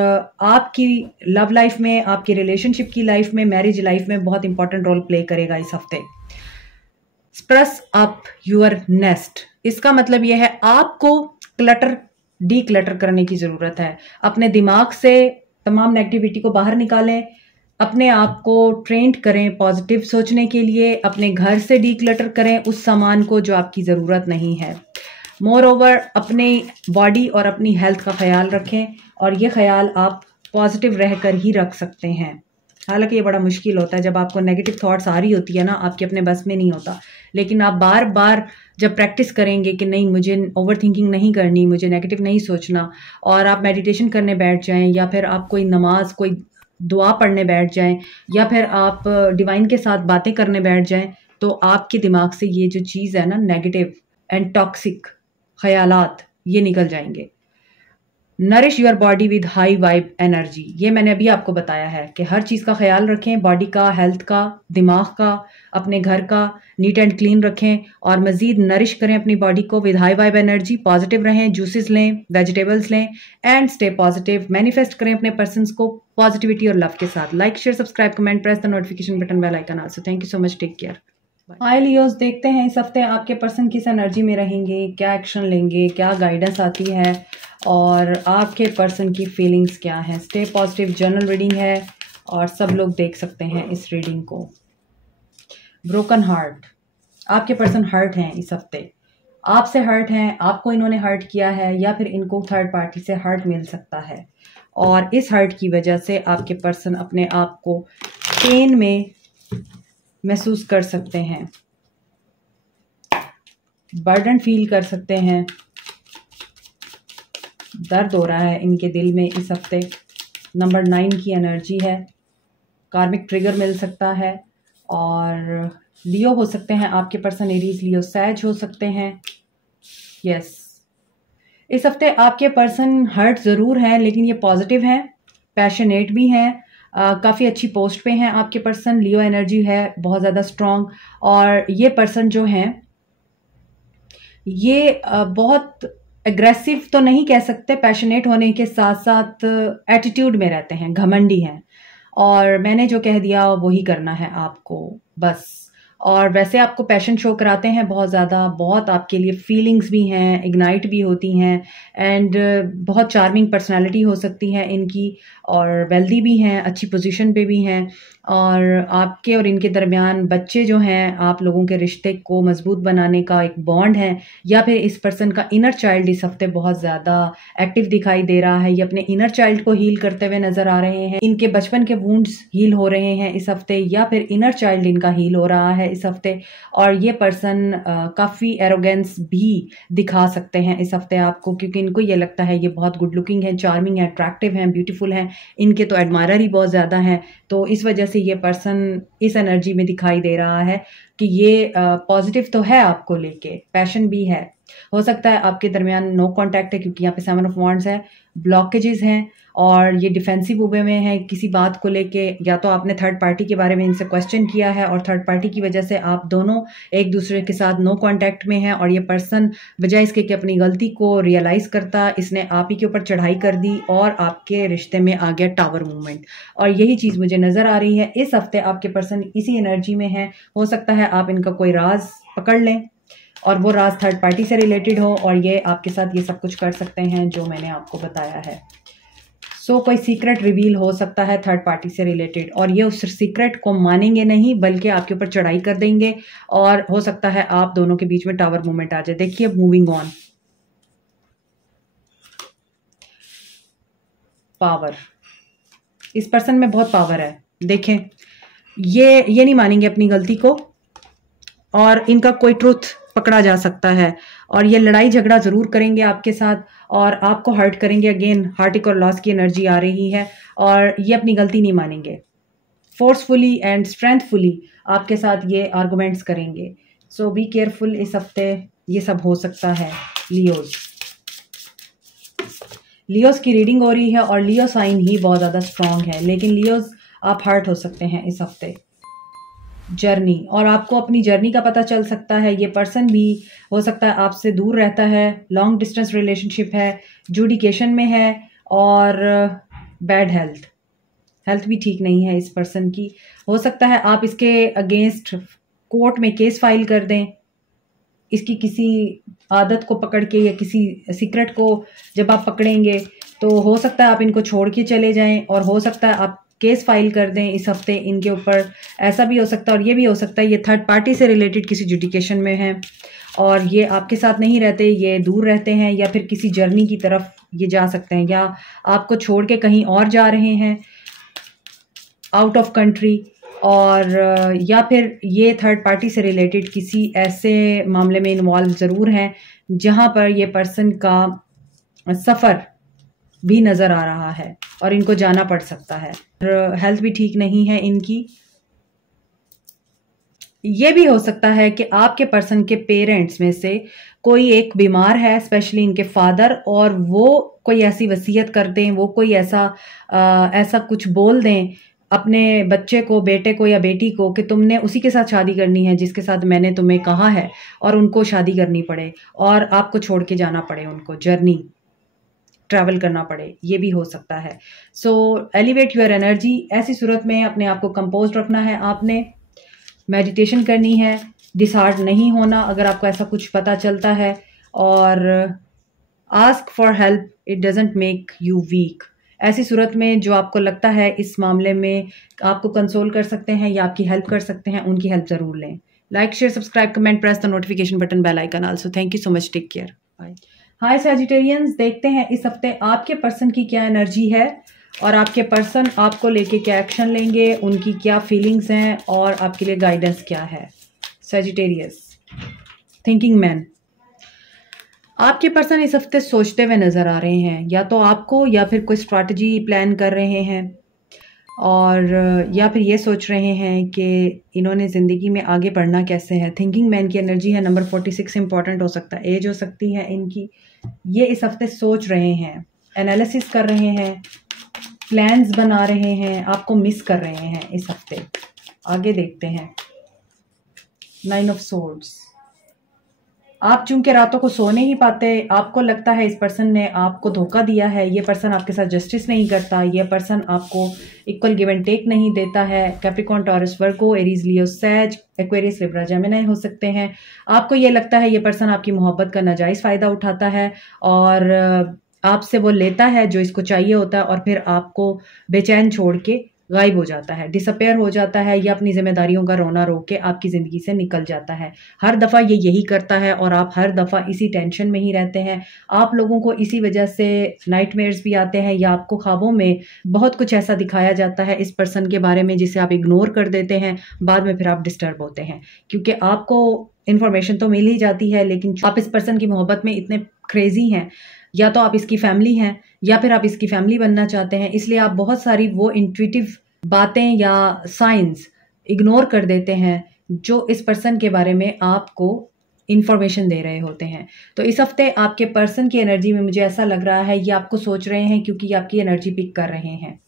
आपकी लव लाइफ में, आपकी रिलेशनशिप की लाइफ में, मैरिज लाइफ में बहुत इंपॉर्टेंट रोल प्ले करेगा इस हफ्ते। स्प्रेस अप योर नेस्ट, इसका मतलब यह है आपको क्लटर डी क्लटर करने की ज़रूरत है। अपने दिमाग से तमाम नेगेटिविटी को बाहर निकालें, अपने आप को ट्रेंड करें पॉजिटिव सोचने के लिए, अपने घर से डीक्लटर करें उस सामान को जो आपकी ज़रूरत नहीं है। मोर ओवर अपने बॉडी और अपनी हेल्थ का ख्याल रखें, और ये ख्याल आप पॉजिटिव रहकर ही रख सकते हैं। हालांकि ये बड़ा मुश्किल होता है जब आपको नेगेटिव थॉट्स आ रही होती है ना, आपके अपने बस में नहीं होता। लेकिन आप बार बार जब प्रैक्टिस करेंगे कि नहीं, मुझे ओवर थिंकिंग नहीं करनी, मुझे नेगेटिव नहीं सोचना, और आप मेडिटेशन करने बैठ जाएं, या फिर आप कोई नमाज, कोई दुआ पढ़ने बैठ जाएं, या फिर आप डिवाइन के साथ बातें करने बैठ जाएं, तो आपके दिमाग से ये जो चीज़ है ना, नेगेटिव एंड टॉक्सिक ख्यालात, ये निकल जाएंगे। Nourish your body with high vibe energy, ये मैंने अभी आपको बताया है कि हर चीज़ का ख्याल रखें, बॉडी का, हेल्थ का, दिमाग का, अपने घर का नीट एंड क्लीन रखें, और मज़ीद नरिश करें अपनी बॉडी को with high vibe energy. Positive रहें, जूसेस लें, वेजिटेबल्स लें, एंड स्टे पॉजिटिव। मैनिफेस्ट करें अपने पर्सन्स को पॉजिटिविटी और लव के साथ। Like, share, subscribe, comment, press the notification button, bell icon also. Thank you so much, take care. Hi Leos, देखते हैं इस हफ्ते आपके पर्सन किस एनर्जी में रहेंगे, क्या एक्शन लेंगे, क्या गाइडेंस आती है, और आपके पर्सन की फीलिंग्स क्या हैं। स्टे पॉजिटिव जनरल रीडिंग है और सब लोग देख सकते हैं इस रीडिंग को। ब्रोकन हार्ट, आपके पर्सन हर्ट हैं इस हफ्ते, आपसे हर्ट हैं, आपको इन्होंने हर्ट किया है, या फिर इनको थर्ड पार्टी से हर्ट मिल सकता है, और इस हर्ट की वजह से आपके पर्सन अपने आप को पेन में महसूस कर सकते हैं, बर्डन फील कर सकते हैं, दर्द हो रहा है इनके दिल में इस हफ्ते। नंबर 9 की एनर्जी है, कार्मिक ट्रिगर मिल सकता है, और लियो हो सकते हैं आपके पर्सन, एरीज, लियो, सैज हो सकते हैं। यस, इस हफ्ते आपके पर्सन हर्ट ज़रूर हैं, लेकिन ये पॉजिटिव हैं, पैशनेट भी हैं, काफ़ी अच्छी पोस्ट पे हैं आपके पर्सन। लियो एनर्जी है बहुत ज़्यादा स्ट्रॉन्ग, और ये पर्सन जो हैं ये बहुत एग्रेसिव तो नहीं कह सकते, पैशनेट होने के साथ साथ एटीट्यूड में रहते हैं, घमंडी हैं, और मैंने जो कह दिया वही करना है आपको बस। और वैसे आपको पैशन शो कराते हैं बहुत ज़्यादा, बहुत आपके लिए फीलिंग्स भी हैं, इग्नाइट भी होती हैं, एंड बहुत चार्मिंग पर्सनालिटी हो सकती है इनकी, और वेल्दी भी हैं, अच्छी पोजीशन पे भी हैं, और आपके और इनके दरमियान बच्चे जो हैं आप लोगों के रिश्ते को मजबूत बनाने का एक बॉन्ड है, या फिर इस पर्सन का इनर चाइल्ड इस हफ्ते बहुत ज़्यादा एक्टिव दिखाई दे रहा है। ये अपने इनर चाइल्ड को हील करते हुए नज़र आ रहे हैं, इनके बचपन के वुंड्स हील हो रहे हैं इस हफ्ते, या फिर इनर चाइल्ड इनका हील हो रहा है इस हफ्ते। और ये पर्सन काफ़ी एरोगेंस भी दिखा सकते हैं इस हफ्ते आपको, क्योंकि इनको ये लगता है ये बहुत गुड लुकिंग है, चार्मिंग है, अट्रैक्टिव हैं, ब्यूटीफुल हैं, इनके तो एडमायरर ही बहुत ज़्यादा हैं, तो इस वजह से ये पर्सन इस एनर्जी में दिखाई दे रहा है कि ये पॉजिटिव तो है आपको लेके, पैशन भी है। हो सकता है आपके दरमियान नो कांटेक्ट है क्योंकि यहाँ पे 7 ऑफ वांड्स है, ब्लॉकेजेस हैं और ये डिफेंसिव हुए में है किसी बात को लेके। या तो आपने थर्ड पार्टी के बारे में इनसे क्वेश्चन किया है और थर्ड पार्टी की वजह से आप दोनों एक दूसरे के साथ नो कांटेक्ट में हैं, और ये पर्सन बजाय इसके कि अपनी गलती को रियलाइज़ करता, इसने आप ही के ऊपर चढ़ाई कर दी और आपके रिश्ते में आ गया टावर मूवमेंट। और यही चीज़ मुझे नज़र आ रही है। इस हफ्ते आपके पर्सन इसी एनर्जी में है। हो सकता है आप इनका कोई राज पकड़ लें और वो राज थर्ड पार्टी से रिलेटेड हो, और ये आपके साथ ये सब कुछ कर सकते हैं जो मैंने आपको बताया है। कोई सीक्रेट रिवील हो सकता है थर्ड पार्टी से रिलेटेड, और ये उस सीक्रेट को मानेंगे नहीं बल्कि आपके ऊपर चढ़ाई कर देंगे, और हो सकता है आप दोनों के बीच में टावर मूवमेंट आ जाए। देखिए, मूविंग ऑन। पावर, इस पर्सन में बहुत पावर है। देखें, ये नहीं मानेंगे अपनी गलती को, और इनका कोई ट्रुथ पकड़ा जा सकता है, और ये लड़ाई झगड़ा जरूर करेंगे आपके साथ और आपको हर्ट करेंगे। अगेन हार्टिक और लॉस की एनर्जी आ रही है, और ये अपनी गलती नहीं मानेंगे। फोर्सफुली एंड स्ट्रेंथफुली आपके साथ ये आर्गुमेंट्स करेंगे। सो बी केयरफुल, इस हफ्ते ये सब हो सकता है। लियोस की रीडिंग हो रही है, और लियो साइन ही बहुत ज़्यादा स्ट्रांग है, लेकिन लियोस आप हर्ट हो सकते हैं इस हफ्ते। जर्नी, और आपको अपनी जर्नी का पता चल सकता है। ये पर्सन भी हो सकता है आपसे दूर रहता है, लॉन्ग डिस्टेंस रिलेशनशिप है, जुडिकेशन में है, और बैड हेल्थ भी ठीक नहीं है इस पर्सन की। हो सकता है आप इसके अगेंस्ट कोर्ट में केस फाइल कर दें, इसकी किसी आदत को पकड़ के या किसी सीक्रेट को जब आप पकड़ेंगे तो हो सकता है आप इनको छोड़ के चले जाएं, और हो सकता है आप केस फाइल कर दें इस हफ्ते इनके ऊपर। ऐसा भी हो सकता है, और ये भी हो सकता है ये थर्ड पार्टी से रिलेटेड किसी जुडिकेशन में है और ये आपके साथ नहीं रहते, ये दूर रहते हैं, या फिर किसी जर्नी की तरफ ये जा सकते हैं, या आपको छोड़ के कहीं और जा रहे हैं आउट ऑफ कंट्री, और या फिर ये थर्ड पार्टी से रिलेटेड किसी ऐसे मामले में इन्वॉल्व ज़रूर हैं जहाँ पर ये पर्सन का सफ़र भी नज़र आ रहा है और इनको जाना पड़ सकता है। हेल्थ भी ठीक नहीं है इनकी। ये भी हो सकता है कि आपके पर्सन के पेरेंट्स में से कोई एक बीमार है, स्पेशली इनके फादर, और वो कोई ऐसी वसीयत कर दें, वो कोई ऐसा कुछ बोल दें अपने बच्चे को, बेटे को या बेटी को, कि तुमने उसी के साथ शादी करनी है जिसके साथ मैंने तुम्हें कहा है, और उनको शादी करनी पड़े और आपको छोड़ के जाना पड़े, उनको जर्नी ट्रैवल करना पड़े। ये भी हो सकता है। सो एलिवेट योर एनर्जी। ऐसी सूरत में अपने आप को कंपोज रखना है, आपने मेडिटेशन करनी है, डिसहार्ट नहीं होना अगर आपको ऐसा कुछ पता चलता है, और ask for help, it doesn't make you weak. ऐसी सूरत में जो आपको लगता है इस मामले में आपको कंसोल कर सकते हैं या आपकी हेल्प कर सकते हैं, उनकी हेल्प ज़रूर लें। Like, share, subscribe, comment, press the notification button, bell icon also. Thank you so much, take care, bye. Hi Sagittarians, देखते हैं इस हफ्ते आपके पर्सन की क्या एनर्जी है और आपके पर्सन आपको लेके क्या एक्शन लेंगे, उनकी क्या फीलिंग्स हैं और आपके लिए गाइडेंस क्या है। सैजिटेरियस, थिंकिंग मैन, आपके पर्सन इस हफ्ते सोचते हुए नज़र आ रहे हैं, या तो आपको या फिर कोई स्ट्रैटेजी प्लान कर रहे हैं, और या फिर ये सोच रहे हैं कि इन्होंने ज़िंदगी में आगे बढ़ना कैसे है। थिंकिंग मैन की एनर्जी है, नंबर 46 इंपॉर्टेंट हो सकता है, एज हो सकती है इनकी। ये इस हफ्ते सोच रहे हैं, एनालिसिस कर रहे हैं, प्लान्स बना रहे हैं, आपको मिस कर रहे हैं इस हफ्ते। आगे देखते हैं। 9 ऑफ सोर्ड्स, आप चूंकि रातों को सो नहीं पाते, आपको लगता है इस पर्सन ने आपको धोखा दिया है, ये पर्सन आपके साथ जस्टिस नहीं करता, ये पर्सन आपको इक्वल गिव एंड टेक नहीं देता है। कैप्रिकॉर्न, टॉरस, वर्गो, एरीज, लियो, सैज, एक्वेरियस, लिब्रा, जेमिनी हो सकते हैं। आपको ये लगता है ये पर्सन आपकी मोहब्बत का नाजायज़ फ़ायदा उठाता है और आपसे वो लेता है जो इसको चाहिए होता है, और फिर आपको बेचैन छोड़ के गायब हो जाता है, डिसअपेयर हो जाता है, या अपनी जिम्मेदारियों का रोना रो के आपकी ज़िंदगी से निकल जाता है। हर दफ़ा ये यही करता है और आप हर दफ़ा इसी टेंशन में ही रहते हैं। आप लोगों को इसी वजह से नाइटमेयर्स भी आते हैं, या आपको ख्वाबों में बहुत कुछ ऐसा दिखाया जाता है इस पर्सन के बारे में जिसे आप इग्नोर कर देते हैं। बाद में फिर आप डिस्टर्ब होते हैं क्योंकि आपको इन्फॉर्मेशन तो मिल ही जाती है, लेकिन आप इस पर्सन की मोहब्बत में इतने क्रेजी हैं, या तो आप इसकी फैमिली हैं या फिर आप इसकी फैमिली बनना चाहते हैं, इसलिए आप बहुत सारी वो इंट्यूटिव बातें या साइंस इग्नोर कर देते हैं जो इस पर्सन के बारे में आपको इंफॉर्मेशन दे रहे होते हैं। तो इस हफ्ते आपके पर्सन की एनर्जी में मुझे ऐसा लग रहा है ये आपको सोच रहे हैं क्योंकि ये आपकी एनर्जी पिक कर रहे हैं।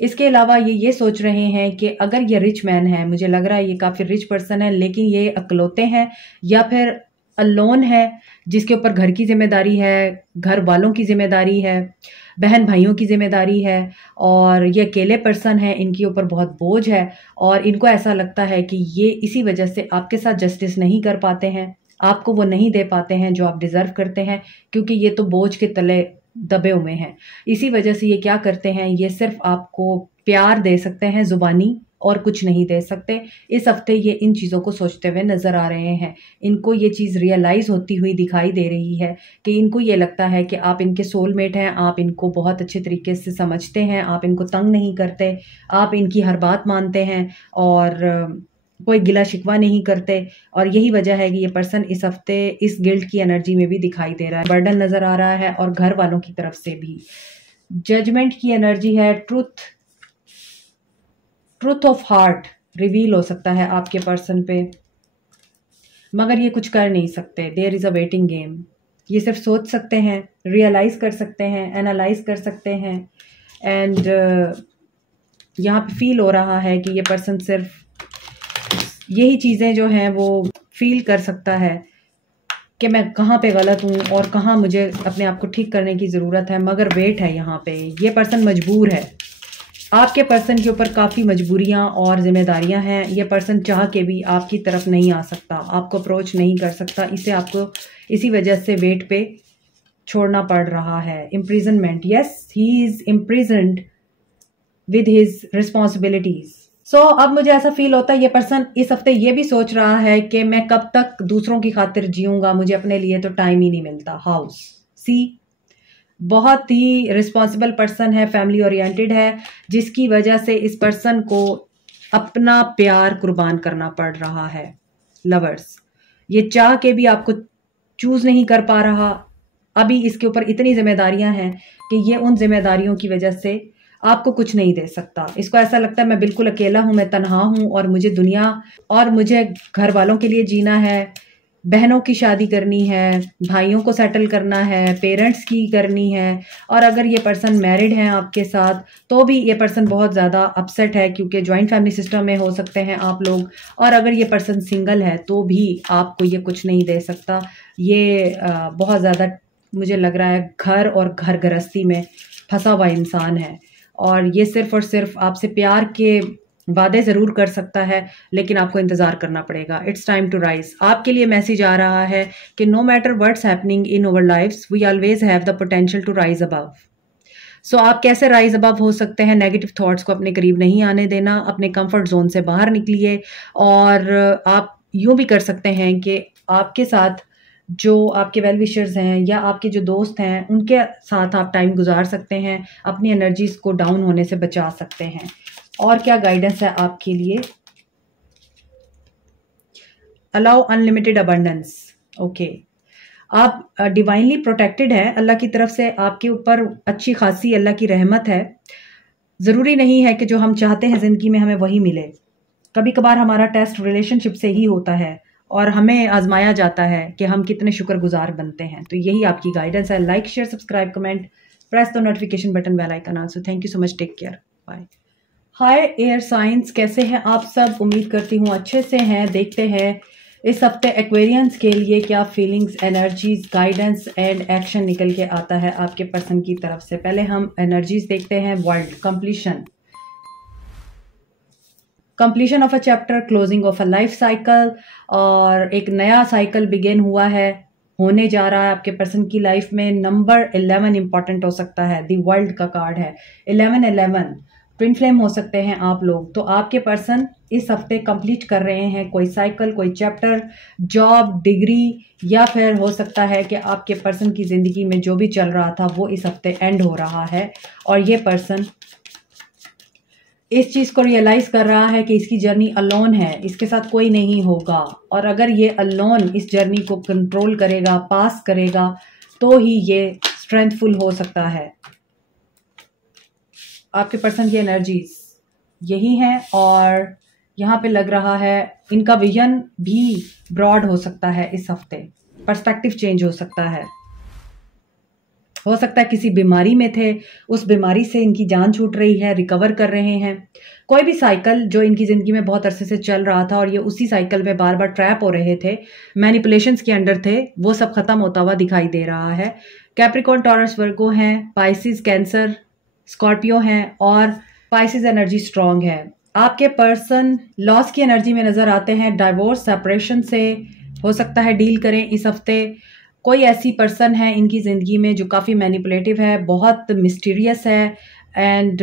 इसके अलावा ये सोच रहे हैं कि अगर ये रिच मैन है, मुझे लग रहा है ये काफ़ी रिच पर्सन है, लेकिन ये अकेलौते हैं या फिर अलोन है, जिसके ऊपर घर की जिम्मेदारी है, घर वालों की जिम्मेदारी है, बहन भाइयों की जिम्मेदारी है, और ये अकेले पर्सन है, इनके ऊपर बहुत बोझ है और इनको ऐसा लगता है कि ये इसी वजह से आपके साथ जस्टिस नहीं कर पाते हैं, आपको वो नहीं दे पाते हैं जो आप डिज़र्व करते हैं, क्योंकि ये तो बोझ के तले दबे हुए हैं। इसी वजह से ये क्या करते हैं, ये सिर्फ आपको प्यार दे सकते हैं ज़ुबानी और कुछ नहीं दे सकते। इस हफ्ते ये इन चीज़ों को सोचते हुए नज़र आ रहे हैं। इनको ये चीज़ रियलाइज़ होती हुई दिखाई दे रही है कि इनको ये लगता है कि आप इनके सोलमेट हैं, आप इनको बहुत अच्छे तरीके से समझते हैं, आप इनको तंग नहीं करते, आप इनकी हर बात मानते हैं और कोई गिला शिकवा नहीं करते। और यही वजह है कि ये पर्सन इस हफ्ते इस गिल्ट की एनर्जी में भी दिखाई दे रहा है, बर्डन नज़र आ रहा है और घर वालों की तरफ से भी। जजमेंट की एनर्जी है, ट्रुथ ऑफ हार्ट रिवील हो सकता है आपके पर्सन पे, मगर ये कुछ कर नहीं सकते। There is a waiting game. ये सिर्फ सोच सकते हैं, रियलाइज़ कर सकते हैं, एनालाइज कर सकते हैं, एंड यहाँ पे फील हो रहा है कि ये पर्सन सिर्फ यही चीज़ें जो हैं वो फील कर सकता है कि मैं कहाँ पे गलत हूँ और कहाँ मुझे अपने आप को ठीक करने की ज़रूरत है, मगर वेट है यहाँ पे। ये पर्सन मजबूर है, आपके पर्सन के ऊपर काफ़ी मजबूरियाँ और ज़िम्मेदारियाँ हैं। ये पर्सन चाह के भी आपकी तरफ नहीं आ सकता, आपको अप्रोच नहीं कर सकता, इसे आपको इसी वजह से वेट पे छोड़ना पड़ रहा है। Imprisonment, yes he is imprisoned with his responsibilities. So अब मुझे ऐसा फील होता है ये पर्सन इस हफ्ते ये भी सोच रहा है कि मैं कब तक दूसरों की खातिर जीऊँगा, मुझे अपने लिए तो टाइम ही नहीं मिलता। हाउस सी, बहुत ही रिस्पॉन्सिबल पर्सन है, फैमिली ओरिएंटेड है, जिसकी वजह से इस पर्सन को अपना प्यार कुर्बान करना पड़ रहा है। लवर्स, ये चाह के भी आपको चूज़ नहीं कर पा रहा। अभी इसके ऊपर इतनी जिम्मेदारियां हैं कि ये उन जिम्मेदारियों की वजह से आपको कुछ नहीं दे सकता। इसको ऐसा लगता है मैं बिल्कुल अकेला हूँ, मैं तन्हा हूँ और मुझे दुनिया और मुझे घर वालों के लिए जीना है, बहनों की शादी करनी है, भाइयों को सेटल करना है, पेरेंट्स की करनी है। और अगर ये पर्सन मैरिड हैं आपके साथ तो भी ये पर्सन बहुत ज़्यादा अपसेट है, क्योंकि जॉइंट फैमिली सिस्टम में हो सकते हैं आप लोग। और अगर ये पर्सन सिंगल है तो भी आपको ये कुछ नहीं दे सकता। ये बहुत ज़्यादा मुझे लग रहा है घर और घर गृहस्थी में फंसा हुआ इंसान है, और ये सिर्फ और सिर्फ आपसे प्यार के वादे ज़रूर कर सकता है, लेकिन आपको इंतज़ार करना पड़ेगा। It's time to rise. आपके लिए मैसेज आ रहा है कि no matter what's happening in our lives, we always have the potential to rise above. So आप कैसे राइज अबव हो सकते हैं? नेगेटिव थॉट्स को अपने करीब नहीं आने देना, अपने कंफर्ट जोन से बाहर निकलिए। और आप यूँ भी कर सकते हैं कि आपके साथ जो आपके वेल विशर्स हैं या आपके जो दोस्त हैं उनके साथ आप टाइम गुजार सकते हैं, अपनी एनर्जीज को डाउन होने से बचा सकते हैं। और क्या गाइडेंस है आपके लिए? Allow unlimited abundance. ओके, आप डिवाइनली प्रोटेक्टेड हैं, अल्लाह की तरफ से आपके ऊपर अच्छी खासी अल्लाह की रहमत है। ज़रूरी नहीं है कि जो हम चाहते हैं ज़िंदगी में हमें वही मिले। कभी कभार हमारा टेस्ट रिलेशनशिप से ही होता है और हमें आजमाया जाता है कि हम कितने शुक्रगुजार बनते हैं। तो यही आपकी गाइडेंस है। Like, share, subscribe, comment, press the notification button, bell icon also. Thank you so much, take care, bye. Hi air signs, कैसे हैं आप सब? उम्मीद करती हूँ अच्छे से हैं। देखते हैं इस हफ्ते एक्वेरियंस के लिए क्या feelings, energies, guidance and action निकल के आता है आपके पर्सन की तरफ से। पहले हम एनर्जीज देखते हैं। World, completion of a chapter, closing of a life cycle, और एक नया साइकिल बिगिन हुआ है, होने जा रहा है आपके पर्सन की लाइफ में। नंबर 11 इंपॉर्टेंट हो सकता है, दी वर्ल्ड का कार्ड है। 11 ट्विन फ्लेम हो सकते हैं आप लोग। तो आपके पर्सन इस हफ्ते कंप्लीट कर रहे हैं कोई साइकिल, कोई चैप्टर, जॉब, डिग्री, या फिर हो सकता है कि आपके पर्सन की ज़िंदगी में जो भी चल रहा था वो इस हफ्ते एंड हो रहा है। और ये पर्सन इस चीज़ को रियलाइज़ कर रहा है कि इसकी जर्नी अलोन है, इसके साथ कोई नहीं होगा। और अगर ये अलोन इस जर्नी को कंट्रोल करेगा, पास करेगा, तो ही ये स्ट्रेंथफुल हो सकता है। आपके पर्सन की एनर्जीज, यही हैं। और यहाँ पे लग रहा है इनका विजन भी ब्रॉड हो सकता है इस हफ्ते, पर्सपेक्टिव चेंज हो सकता है किसी बीमारी में थे, उस बीमारी से इनकी जान छूट रही है, रिकवर कर रहे हैं। कोई भी साइकिल जो इनकी ज़िंदगी में बहुत अरसे से चल रहा था और ये उसी साइकिल में बार बार ट्रैप हो रहे थे, मैनिपुलेशंस के अंडर थे, वो सब खत्म होता हुआ दिखाई दे रहा है। कैप्रिकॉर्न, टॉरस, वर्गो हैं, पाइसिस, कैंसर, स्कॉर्पियो हैं और पाइसिस एनर्जी स्ट्रांग है। आपके पर्सन लॉस की एनर्जी में नज़र आते हैं, डाइवोर्स, सेपरेशन से हो सकता है डील करें इस हफ्ते। कोई ऐसी पर्सन है इनकी ज़िंदगी में जो काफ़ी मैनिपुलेटिव है, बहुत मिस्टीरियस है एंड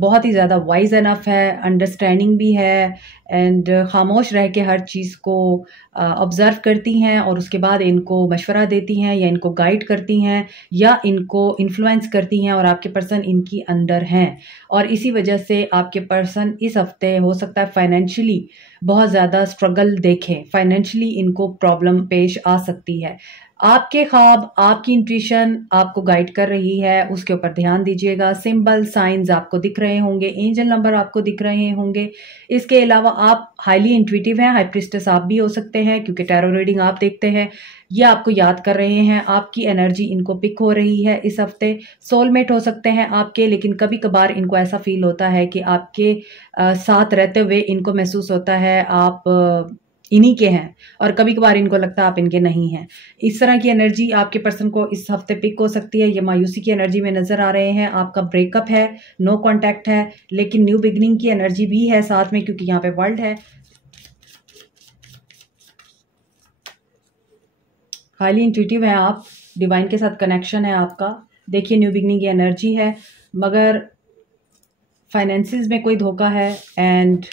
बहुत ही ज़्यादा वाइज इनफ है, अंडरस्टैंडिंग भी है एंड खामोश रह के हर चीज़ को ऑब्ज़र्व करती हैं और उसके बाद इनको मशवरा देती हैं या इनको गाइड करती हैं या इनको इन्फ्लुएंस करती हैं और आपके पर्सन इनकी अंडर हैं। और इसी वजह से आपके पर्सन इस हफ्ते हो सकता है फाइनेंशियली बहुत ज़्यादा स्ट्रगल देखें, फाइनेंशियली इनको प्रॉब्लम पेश आ सकती है। आपके ख्वाब, आपकी इंट्यूशन आपको गाइड कर रही है, उसके ऊपर ध्यान दीजिएगा। सिंबल, साइंस आपको दिख रहे होंगे, एंजल नंबर आपको दिख रहे होंगे। इसके अलावा आप हाईली इंट्यूटिव हैं, हाई प्रिस्टेस आप भी हो सकते हैं क्योंकि टैरो रीडिंग आप देखते हैं। ये आपको याद कर रहे हैं, आपकी एनर्जी इनको पिक हो रही है इस हफ्ते। सोलमेट हो सकते हैं आपके, लेकिन कभी कभार इनको ऐसा फील होता है कि आपके साथ रहते हुए इनको महसूस होता है आप इन्हीं के हैं और कभी कभार इनको लगता है आप इनके नहीं हैं। इस तरह की एनर्जी आपके पर्सन को इस हफ्ते पिक हो सकती है। ये मायूसी की एनर्जी में नज़र आ रहे हैं, आपका ब्रेकअप है, नो कांटेक्ट है, लेकिन न्यू बिगनिंग की एनर्जी भी है साथ में क्योंकि यहाँ पे वर्ल्ड है। हाईली इंट्यूटिव है आप, डिवाइन के साथ कनेक्शन है आपका। देखिए न्यू बिगनिंग की एनर्जी है मगर फाइनेंसिस में कोई धोखा है and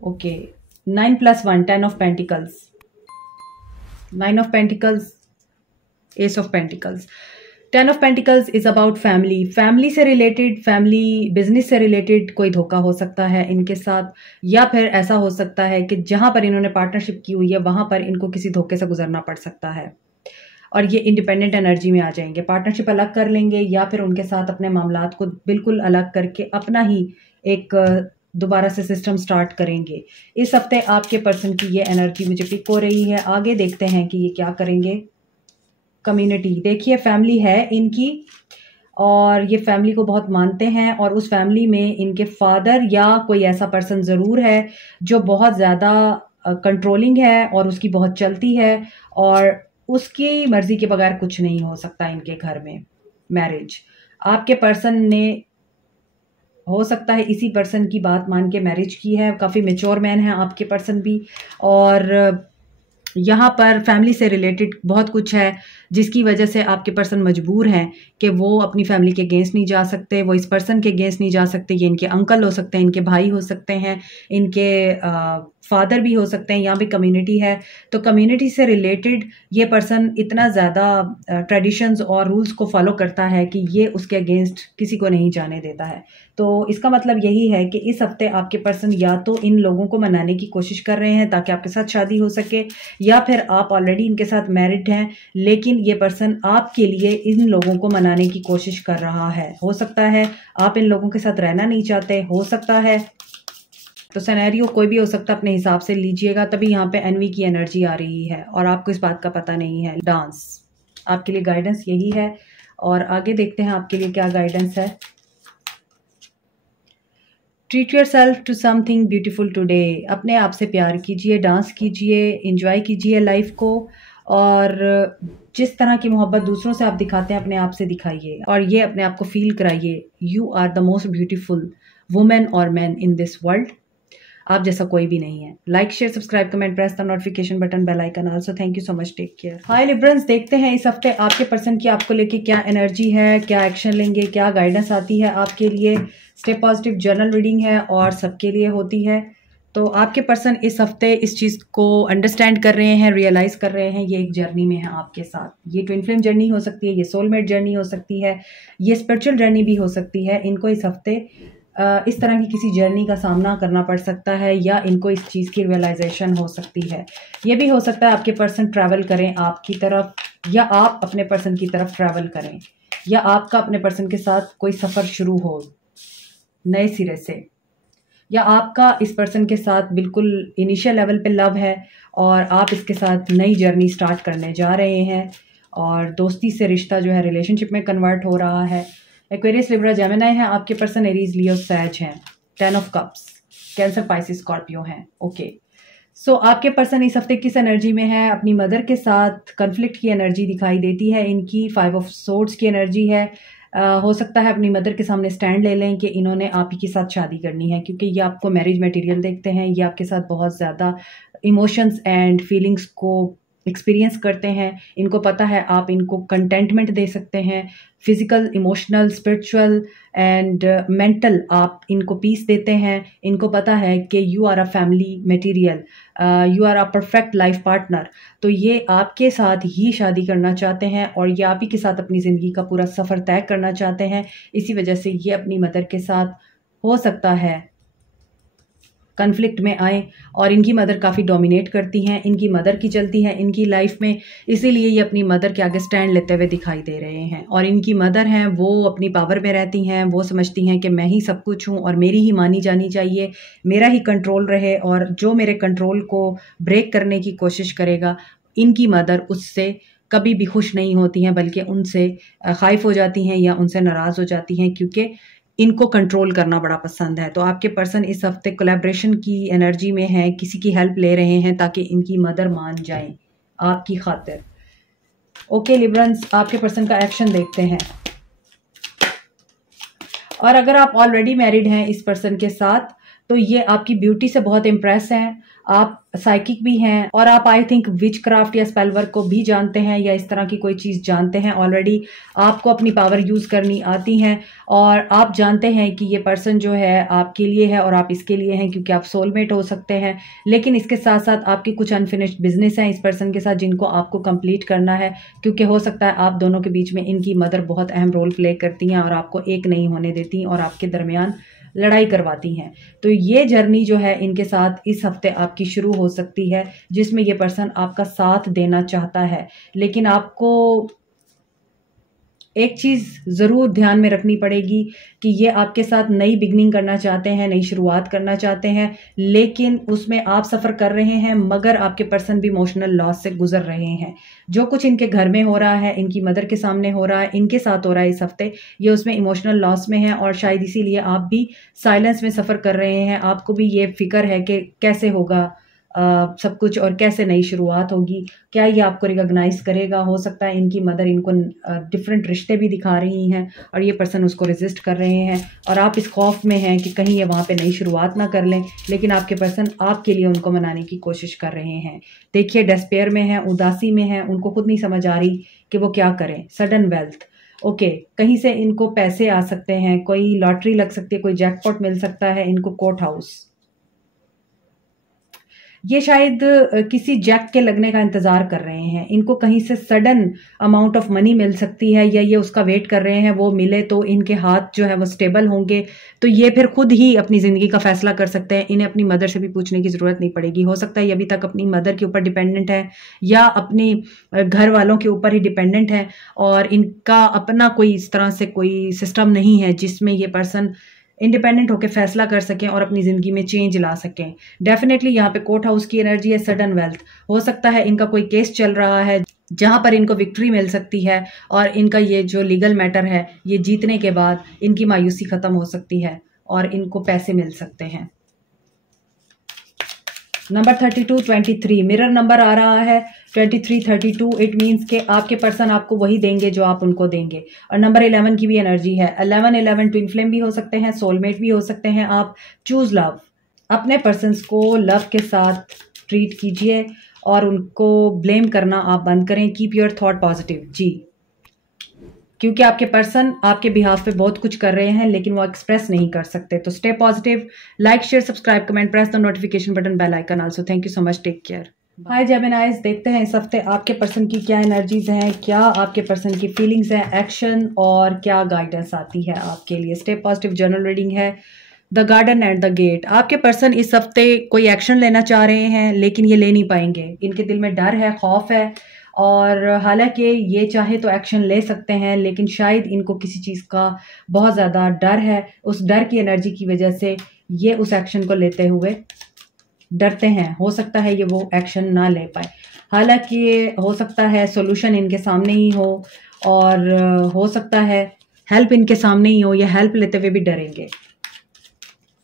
okay 9+1 10 of pentacles, 9 of pentacles, S of pentacles. 10 of pentacles is about family, family से रिलेटेड, फैमिली बिजनेस से रिलेटेड कोई धोखा हो सकता है इनके साथ, या फिर ऐसा हो सकता है कि जहां पर इन्होंने पार्टनरशिप की हुई है वहां पर इनको किसी धोखे से गुजरना पड़ सकता है और ये इंडिपेंडेंट एनर्जी में आ जाएंगे, पार्टनरशिप अलग कर लेंगे या फिर उनके साथ अपने मामलात को बिल्कुल अलग करके अपना ही एक दोबारा से सिस्टम स्टार्ट करेंगे। इस हफ्ते आपके पर्सन की ये एनर्जी मुझे पिक हो रही है। आगे देखते हैं कि ये क्या करेंगे। कम्युनिटी देखिए, फैमिली है इनकी और ये फैमिली को बहुत मानते हैं और उस फैमिली में इनके फादर या कोई ऐसा पर्सन ज़रूर है जो बहुत ज़्यादा कंट्रोलिंग है और उसकी बहुत चलती है और उसकी मर्ज़ी के बगैर कुछ नहीं हो सकता इनके घर में। मैरिज, आपके पर्सन ने हो सकता है इसी पर्सन की बात मान के मैरिज की है, काफ़ी मेच्योर मैन है आपके पर्सन भी और यहाँ पर फैमिली से रिलेटेड बहुत कुछ है जिसकी वजह से आपके पर्सन मजबूर हैं कि वो अपनी फैमिली के अगेंस्ट नहीं जा सकते, वो इस पर्सन के अगेंस्ट नहीं जा सकते। ये इनके अंकल हो सकते हैं, इनके भाई हो सकते हैं, इनके फादर भी हो सकते हैं। यहाँ भी कम्युनिटी है तो कम्युनिटी से रिलेटेड ये पर्सन इतना ज़्यादा ट्रेडिशंस और रूल्स को फॉलो करता है कि ये उसके अगेंस्ट किसी को नहीं जाने देता है। तो इसका मतलब यही है कि इस हफ्ते आपके पर्सन या तो इन लोगों को मनाने की कोशिश कर रहे हैं ताकि आपके साथ शादी हो सके, या फिर आप ऑलरेडी इनके साथ मैरिड हैं लेकिन ये पर्सन आपके लिए इन लोगों को मनाने की कोशिश कर रहा है। हो सकता है आप इन लोगों के साथ रहना नहीं चाहते, हो सकता है, तो सिनेरियो कोई भी हो सकता है, अपने हिसाब से लीजिएगा। तभी यहाँ पे एनवी की एनर्जी आ रही है और आपको इस बात का पता नहीं है। डांस आपके लिए गाइडेंस यही है और आगे देखते हैं आपके लिए क्या गाइडेंस है। Treat yourself to something beautiful today, अपने आप से प्यार कीजिए, डांस कीजिए, इंजॉय कीजिए लाइफ को और जिस तरह की मोहब्बत दूसरों से आप दिखाते हैं अपने आप से दिखाइए और ये अपने आप को फील कराइए। You are the most beautiful women और मैन इन दिस वर्ल्ड, आप जैसा कोई भी नहीं है। Like, share, subscribe, comment, press the notification button, bell icon also. Thank you so much, take care. Hi Librans, देखते हैं इस हफ्ते आपके पर्सन की आपको लेके क्या एनर्जी है, क्या एक्शन लेंगे, क्या गाइडेंस आती है आपके लिए। स्टे पॉजिटिव जर्नल रीडिंग है और सबके लिए होती है। तो आपके पर्सन इस हफ्ते इस चीज़ को अंडरस्टैंड कर रहे हैं, रियलाइज़ कर रहे हैं, ये एक जर्नी में है आपके साथ। ये ट्विन फ्लेम जर्नी हो सकती है, ये सोलमेट जर्नी हो सकती है, ये स्पिरिचुअल जर्नी भी हो सकती है। इनको इस हफ्ते इस तरह की किसी जर्नी का सामना करना पड़ सकता है या इनको इस चीज़ की रियलाइजेशन हो सकती है। ये भी हो सकता है आपके पर्सन ट्रैवल करें आपकी तरफ या आप अपने पर्सन की तरफ ट्रैवल करें या आपका अपने पर्सन के साथ कोई सफ़र शुरू हो नए सिरे से। या आपका इस पर्सन के साथ बिल्कुल इनिशियल लेवल पे लव है और आप इसके साथ नई जर्नी स्टार्ट करने जा रहे हैं और दोस्ती से रिश्ता जो है रिलेशनशिप में कन्वर्ट हो रहा है। एक्वेरियस, लिब्रा, जेमिनी है आपके पर्सन, एरीज, लियो, सैज हैं, 10 of cups, cancer, Pisces, Scorpio हैं। ओके, सो आपके पर्सन इस हफ्ते किस एनर्जी में है? अपनी मदर के साथ कन्फ्लिक्ट की एनर्जी दिखाई देती है इनकी। 5 ऑफ सोर्ड्स की एनर्जी है। हो सकता है अपनी मदर के सामने स्टैंड ले लें कि इन्होंने आप ही के साथ शादी करनी है, क्योंकि ये आपको मैरिज मटेरियल देखते हैं, ये आपके साथ बहुत ज़्यादा इमोशंस एंड फीलिंग्स को एक्सपीरियंस करते हैं। इनको पता है आप इनको कंटेंटमेंट दे सकते हैं, physical, emotional, spiritual and mental आप इनको पीस देते हैं। इनको पता है कि you are a family material, you are a perfect life partner. तो ये आपके साथ ही शादी करना चाहते हैं और ये आप ही के साथ अपनी ज़िंदगी का पूरा सफ़र तय करना चाहते हैं। इसी वजह से ये अपनी मदर के साथ हो सकता है कन्फ्लिक्ट में आए और इनकी मदर काफ़ी डोमिनेट करती हैं, इनकी मदर की चलती है इनकी लाइफ में, इसीलिए ये अपनी मदर के आगे स्टैंड लेते हुए दिखाई दे रहे हैं। और इनकी मदर हैं वो अपनी पावर में रहती हैं, वो समझती हैं कि मैं ही सब कुछ हूँ और मेरी ही मानी जानी चाहिए, मेरा ही कंट्रोल रहे, और जो मेरे कंट्रोल को ब्रेक करने की कोशिश करेगा इनकी मदर उससे कभी भी खुश नहीं होती हैं, बल्कि उनसे खाइफ हो जाती हैं या उनसे नाराज़ हो जाती हैं, क्योंकि इनको कंट्रोल करना बड़ा पसंद है। तो आपके पर्सन इस हफ्ते कोलैबोरेशन की एनर्जी में है, किसी की हेल्प ले रहे हैं ताकि इनकी मदर मान जाए आपकी खातिर। ओके लिब्रंस, आपके पर्सन का एक्शन देखते हैं। और अगर आप ऑलरेडी मैरिड हैं इस पर्सन के साथ तो ये आपकी ब्यूटी से बहुत इम्प्रेस हैं, आप साइकिक भी हैं और आप आई थिंक विच क्राफ्ट या स्पेल वर्क को भी जानते हैं या इस तरह की कोई चीज़ जानते हैं ऑलरेडी। आपको अपनी पावर यूज़ करनी आती हैं और आप जानते हैं कि ये पर्सन जो है आपके लिए है और आप इसके लिए हैं, क्योंकि आप सोलमेट हो सकते हैं। लेकिन इसके साथ साथ आपकी कुछ अनफिनिश्ड बिजनेस हैं इस पर्सन के साथ जिनको आपको कंप्लीट करना है, क्योंकि हो सकता है आप दोनों के बीच में इनकी मदर बहुत अहम रोल प्ले करती हैं और आपको एक नहीं होने देती और आपके दरमियान लड़ाई करवाती हैं। तो ये जर्नी जो है इनके साथ इस हफ्ते आपकी शुरू हो सकती है, जिसमें ये पर्सन आपका साथ देना चाहता है। लेकिन आपको एक चीज़ ज़रूर ध्यान में रखनी पड़ेगी कि ये आपके साथ नई बिगनिंग करना चाहते हैं, नई शुरुआत करना चाहते हैं, लेकिन उसमें आप सफ़र कर रहे हैं, मगर आपके पर्सन भी इमोशनल लॉस से गुजर रहे हैं। जो कुछ इनके घर में हो रहा है, इनकी मदर के सामने हो रहा है, इनके साथ हो रहा है इस हफ्ते, ये उसमें इमोशनल लॉस में है और शायद इसीलिए आप भी साइलेंस में सफ़र कर रहे हैं। आपको भी ये फिक्र है कि कैसे होगा सब कुछ और कैसे नई शुरुआत होगी, क्या ये आपको रिकॉग्नाइज करेगा। हो सकता है इनकी मदर इनको डिफरेंट रिश्ते भी दिखा रही हैं और ये पर्सन उसको रेजिस्ट कर रहे हैं और आप इस खौफ में हैं कि कहीं ये वहाँ पे नई शुरुआत ना कर लें, लेकिन आपके पर्सन आपके लिए उनको मनाने की कोशिश कर रहे हैं। देखिए डेस्पेयर में हैं, उदासी में हैं, उनको खुद नहीं समझ आ रही कि वो क्या करें। सडन वेल्थ, ओके, कहीं से इनको पैसे आ सकते हैं, कोई लॉटरी लग सकती है, कोई जैकपॉट मिल सकता है इनको। कोर्ट हाउस, ये शायद किसी जैक के लगने का इंतज़ार कर रहे हैं, इनको कहीं से सडन अमाउंट ऑफ मनी मिल सकती है या ये उसका वेट कर रहे हैं, वो मिले तो इनके हाथ जो है वो स्टेबल होंगे, तो ये फिर खुद ही अपनी ज़िंदगी का फैसला कर सकते हैं। इन्हें अपनी मदर से भी पूछने की ज़रूरत नहीं पड़ेगी। हो सकता है ये अभी तक अपनी मदर के ऊपर डिपेंडेंट है या अपनी घर वालों के ऊपर ही डिपेंडेंट है और इनका अपना कोई इस तरह से कोई सिस्टम नहीं है जिसमें ये पर्सन इंडिपेंडेंट होकर फैसला कर सकें और अपनी ज़िंदगी में चेंज ला सकें। डेफिनेटली यहाँ पे कोर्ट हाउस की एनर्जी है। सडन वेल्थ, हो सकता है इनका कोई केस चल रहा है जहाँ पर इनको विक्ट्री मिल सकती है और इनका ये जो लीगल मैटर है ये जीतने के बाद इनकी मायूसी ख़त्म हो सकती है और इनको पैसे मिल सकते हैं। नंबर 32, 23 मिरर नंबर आ रहा है। 23, 32 इट मीन्स के आपके पर्सन आपको वही देंगे जो आप उनको देंगे। और नंबर 11 की भी एनर्जी है। 11 ट्विन फ्लेम भी हो सकते हैं, सोलमेट भी हो सकते हैं। आप चूज लव, अपने पर्सन्स को लव के साथ ट्रीट कीजिए और उनको ब्लेम करना आप बंद करें। कीप योर थॉट पॉजिटिव जी, क्योंकि आपके पर्सन आपके बिहाफ पे बहुत कुछ कर रहे हैं लेकिन वो एक्सप्रेस नहीं कर सकते। तो stay positive, like, share, subscribe, comment, press the notification button, bell icon also. Thank you so much, take care. Hi Geminis, देखते हैं इस हफ्ते आपके पर्सन की क्या एनर्जीज हैं, क्या आपके पर्सन की फीलिंग्स हैं, एक्शन और क्या गाइडेंस आती है आपके लिए। स्टे पॉजिटिव जनरल रीडिंग है। The garden and the gate, आपके पर्सन इस हफ्ते कोई एक्शन लेना चाह रहे हैं लेकिन ये ले नहीं पाएंगे। इनके दिल में डर है, खौफ है और हालांकि ये चाहे तो एक्शन ले सकते हैं लेकिन शायद इनको किसी चीज़ का बहुत ज़्यादा डर है। उस डर की एनर्जी की वजह से ये उस एक्शन को लेते हुए डरते हैं। हो सकता है ये वो एक्शन ना ले पाए, हालांकि हो सकता है सोल्यूशन इनके सामने ही हो, और हो सकता है हेल्प इनके सामने ही हो, या हेल्प लेते हुए भी डरेंगे।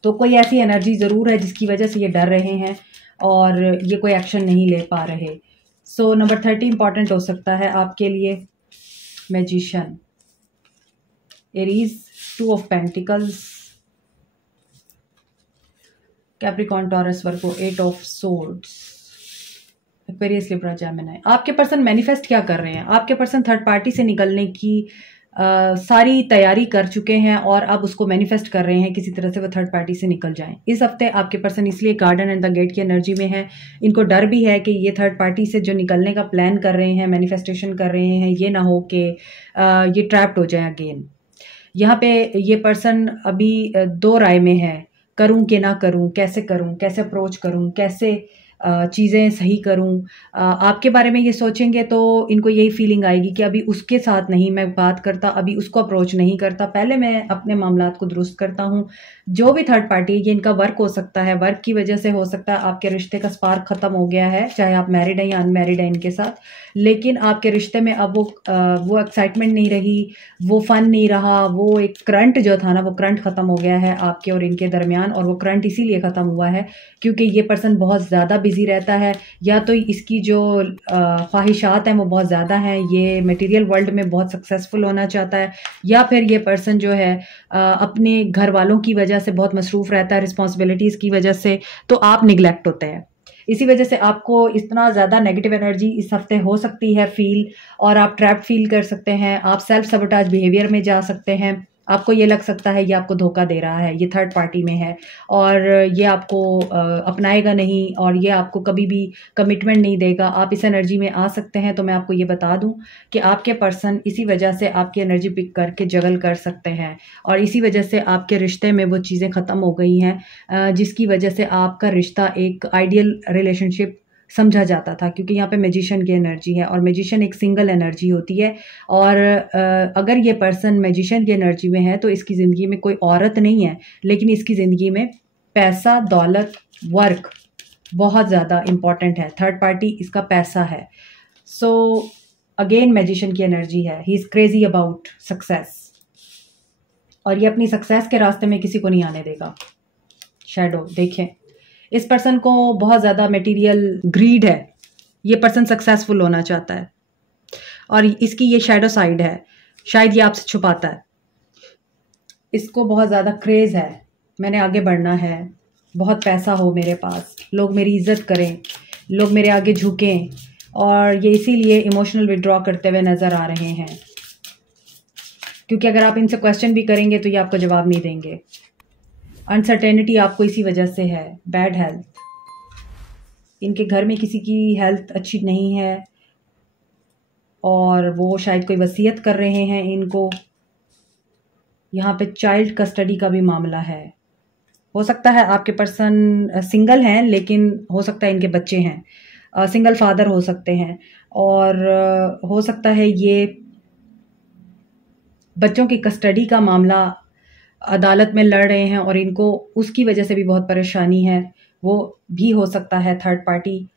तो कोई ऐसी एनर्जी ज़रूर है जिसकी वजह से ये डर रहे हैं और ये कोई एक्शन नहीं ले पा रहे। सो नंबर 30 इंपॉर्टेंट हो सकता है आपके लिए। Magician, Aries, 2 of pentacles, Capricorn, taurus, Virgo, 8 of swords, Aquarius, Libra, Gemini. आपके पर्सन मैनिफेस्ट क्या कर रहे हैं? आपके पर्सन थर्ड पार्टी से निकलने की सारी तैयारी कर चुके हैं और अब उसको मैनिफेस्ट कर रहे हैं किसी तरह से वो थर्ड पार्टी से निकल जाएं। इस हफ्ते आपके पर्सन इसलिए गार्डन एंड द गेट की एनर्जी में है। इनको डर भी है कि ये थर्ड पार्टी से जो निकलने का प्लान कर रहे हैं, मैनिफेस्टेशन कर रहे हैं, ये ना हो कि ये ट्रैप्ड हो जाए अगेन। यहाँ पे ये पर्सन अभी दो राय में है, करूं कि ना करूं, कैसे करूं, कैसे अप्रोच करूं, कैसे चीज़ें सही करूं। आपके बारे में ये सोचेंगे तो इनको यही फीलिंग आएगी कि अभी उसके साथ नहीं मैं बात करता, अभी उसको अप्रोच नहीं करता, पहले मैं अपने मामलात को दुरुस्त करता हूँ। जो भी थर्ड पार्टी है, ये इनका वर्क हो सकता है, वर्क की वजह से हो सकता है आपके रिश्ते का स्पार्क ख़त्म हो गया है, चाहे आप मैरिड हैं या अनमैरिड हैं इनके साथ। लेकिन आपके रिश्ते में अब वो एक्साइटमेंट नहीं रही, वो फन नहीं रहा, वो एक करंट जो था ना, वो करंट ख़त्म हो गया है आपके और इनके दरमियान। और वो करंट इसीलिए ख़त्म हुआ है क्योंकि ये पर्सन बहुत ज़्यादा बिजी रहता है, या तो इसकी जो ख्वाहिशात हैं वो बहुत ज़्यादा हैं, ये मटेरियल वर्ल्ड में बहुत सक्सेसफुल होना चाहता है, या फिर ये पर्सन जो है अपने घर वालों की वजह से बहुत मसरूफ़ रहता है, रिस्पॉन्सिबिलिटीज़ की वजह से, तो आप निगलेक्ट होते हैं। इसी वजह से आपको इतना ज़्यादा नेगेटिव एनर्जी इस हफ्ते हो सकती है फील, और आप ट्रैप फील कर सकते हैं, आप सेल्फ सबोटाज बिहेवियर में जा सकते हैं। आपको ये लग सकता है ये आपको धोखा दे रहा है, ये थर्ड पार्टी में है और ये आपको अपनाएगा नहीं, और ये आपको कभी भी कमिटमेंट नहीं देगा। आप इस एनर्जी में आ सकते हैं। तो मैं आपको ये बता दूं कि आपके पर्सन इसी वजह से आपकी एनर्जी पिक करके जगल कर सकते हैं, और इसी वजह से आपके रिश्ते में वो चीज़ें ख़त्म हो गई हैं जिसकी वजह से आपका रिश्ता एक आइडियल रिलेशनशिप समझा जाता था, क्योंकि यहाँ पे मैजिशियन की एनर्जी है और मैजिशियन एक सिंगल एनर्जी होती है। और अगर ये पर्सन मैजिशियन की एनर्जी में है तो इसकी ज़िंदगी में कोई औरत नहीं है, लेकिन इसकी ज़िंदगी में पैसा, दौलत, वर्क बहुत ज़्यादा इम्पॉर्टेंट है। थर्ड पार्टी इसका पैसा है। सो अगेन मैजिशियन की एनर्जी है, he is crazy about success, और ये अपनी सक्सेस के रास्ते में किसी को नहीं आने देगा। शैडो देखें, इस पर्सन को बहुत ज़्यादा मटेरियल ग्रीड है, ये पर्सन सक्सेसफुल होना चाहता है और इसकी ये शैडो साइड है, शायद ये आपसे छुपाता है। इसको बहुत ज़्यादा क्रेज़ है, मैंने आगे बढ़ना है, बहुत पैसा हो मेरे पास, लोग मेरी इज़्ज़त करें, लोग मेरे आगे झुकें, और ये इसीलिए इमोशनल विड्रॉ करते हुए नज़र आ रहे हैं, क्योंकि अगर आप इनसे क्वेश्चन भी करेंगे तो ये आपको जवाब नहीं देंगे। अनसर्टेनिटी आपको इसी वजह से है। बैड हेल्थ, इनके घर में किसी की हेल्थ अच्छी नहीं है और वो शायद कोई वसीयत कर रहे हैं इनको। यहाँ पे चाइल्ड कस्टडी का भी मामला है। हो सकता है आपके पर्सन सिंगल हैं, लेकिन हो सकता है इनके बच्चे हैं, सिंगल फादर हो सकते हैं, और हो सकता है ये बच्चों की कस्टडी का मामला अदालत में लड़ रहे हैं और इनको उसकी वजह से भी बहुत परेशानी है। वो भी हो सकता है थर्ड पार्टी,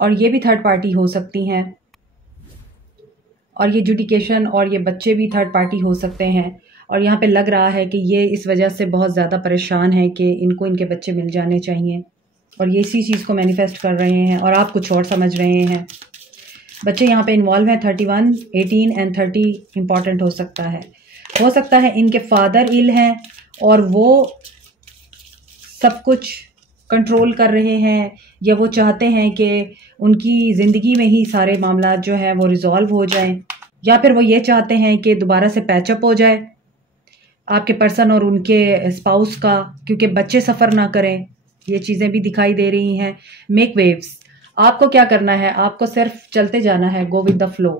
और ये भी थर्ड पार्टी हो सकती हैं, और ये जुडिकेशन और ये बच्चे भी थर्ड पार्टी हो सकते हैं। और यहाँ पे लग रहा है कि ये इस वजह से बहुत ज़्यादा परेशान है कि इनको इनके बच्चे मिल जाने चाहिए, और ये इसी चीज़ को मैनिफेस्ट कर रहे हैं और आप कुछ और समझ रहे हैं। बच्चे यहाँ पे इन्वॉल्व हैं। 31, 18 एंड 30 इम्पॉर्टेंट हो सकता है। हो सकता है इनके फादर इल हैं और वो सब कुछ कंट्रोल कर रहे हैं, या वो चाहते हैं कि उनकी ज़िंदगी में ही सारे मामला जो है वो रिजॉल्व हो जाएं, या फिर वो ये चाहते हैं कि दोबारा से पैचअप हो जाए आपके पर्सन और उनके स्पाउस का, क्योंकि बच्चे सफ़र ना करें। ये चीज़ें भी दिखाई दे रही हैं। मेक वेव्स, आपको क्या करना है? आपको सिर्फ चलते जाना है, go with the flow,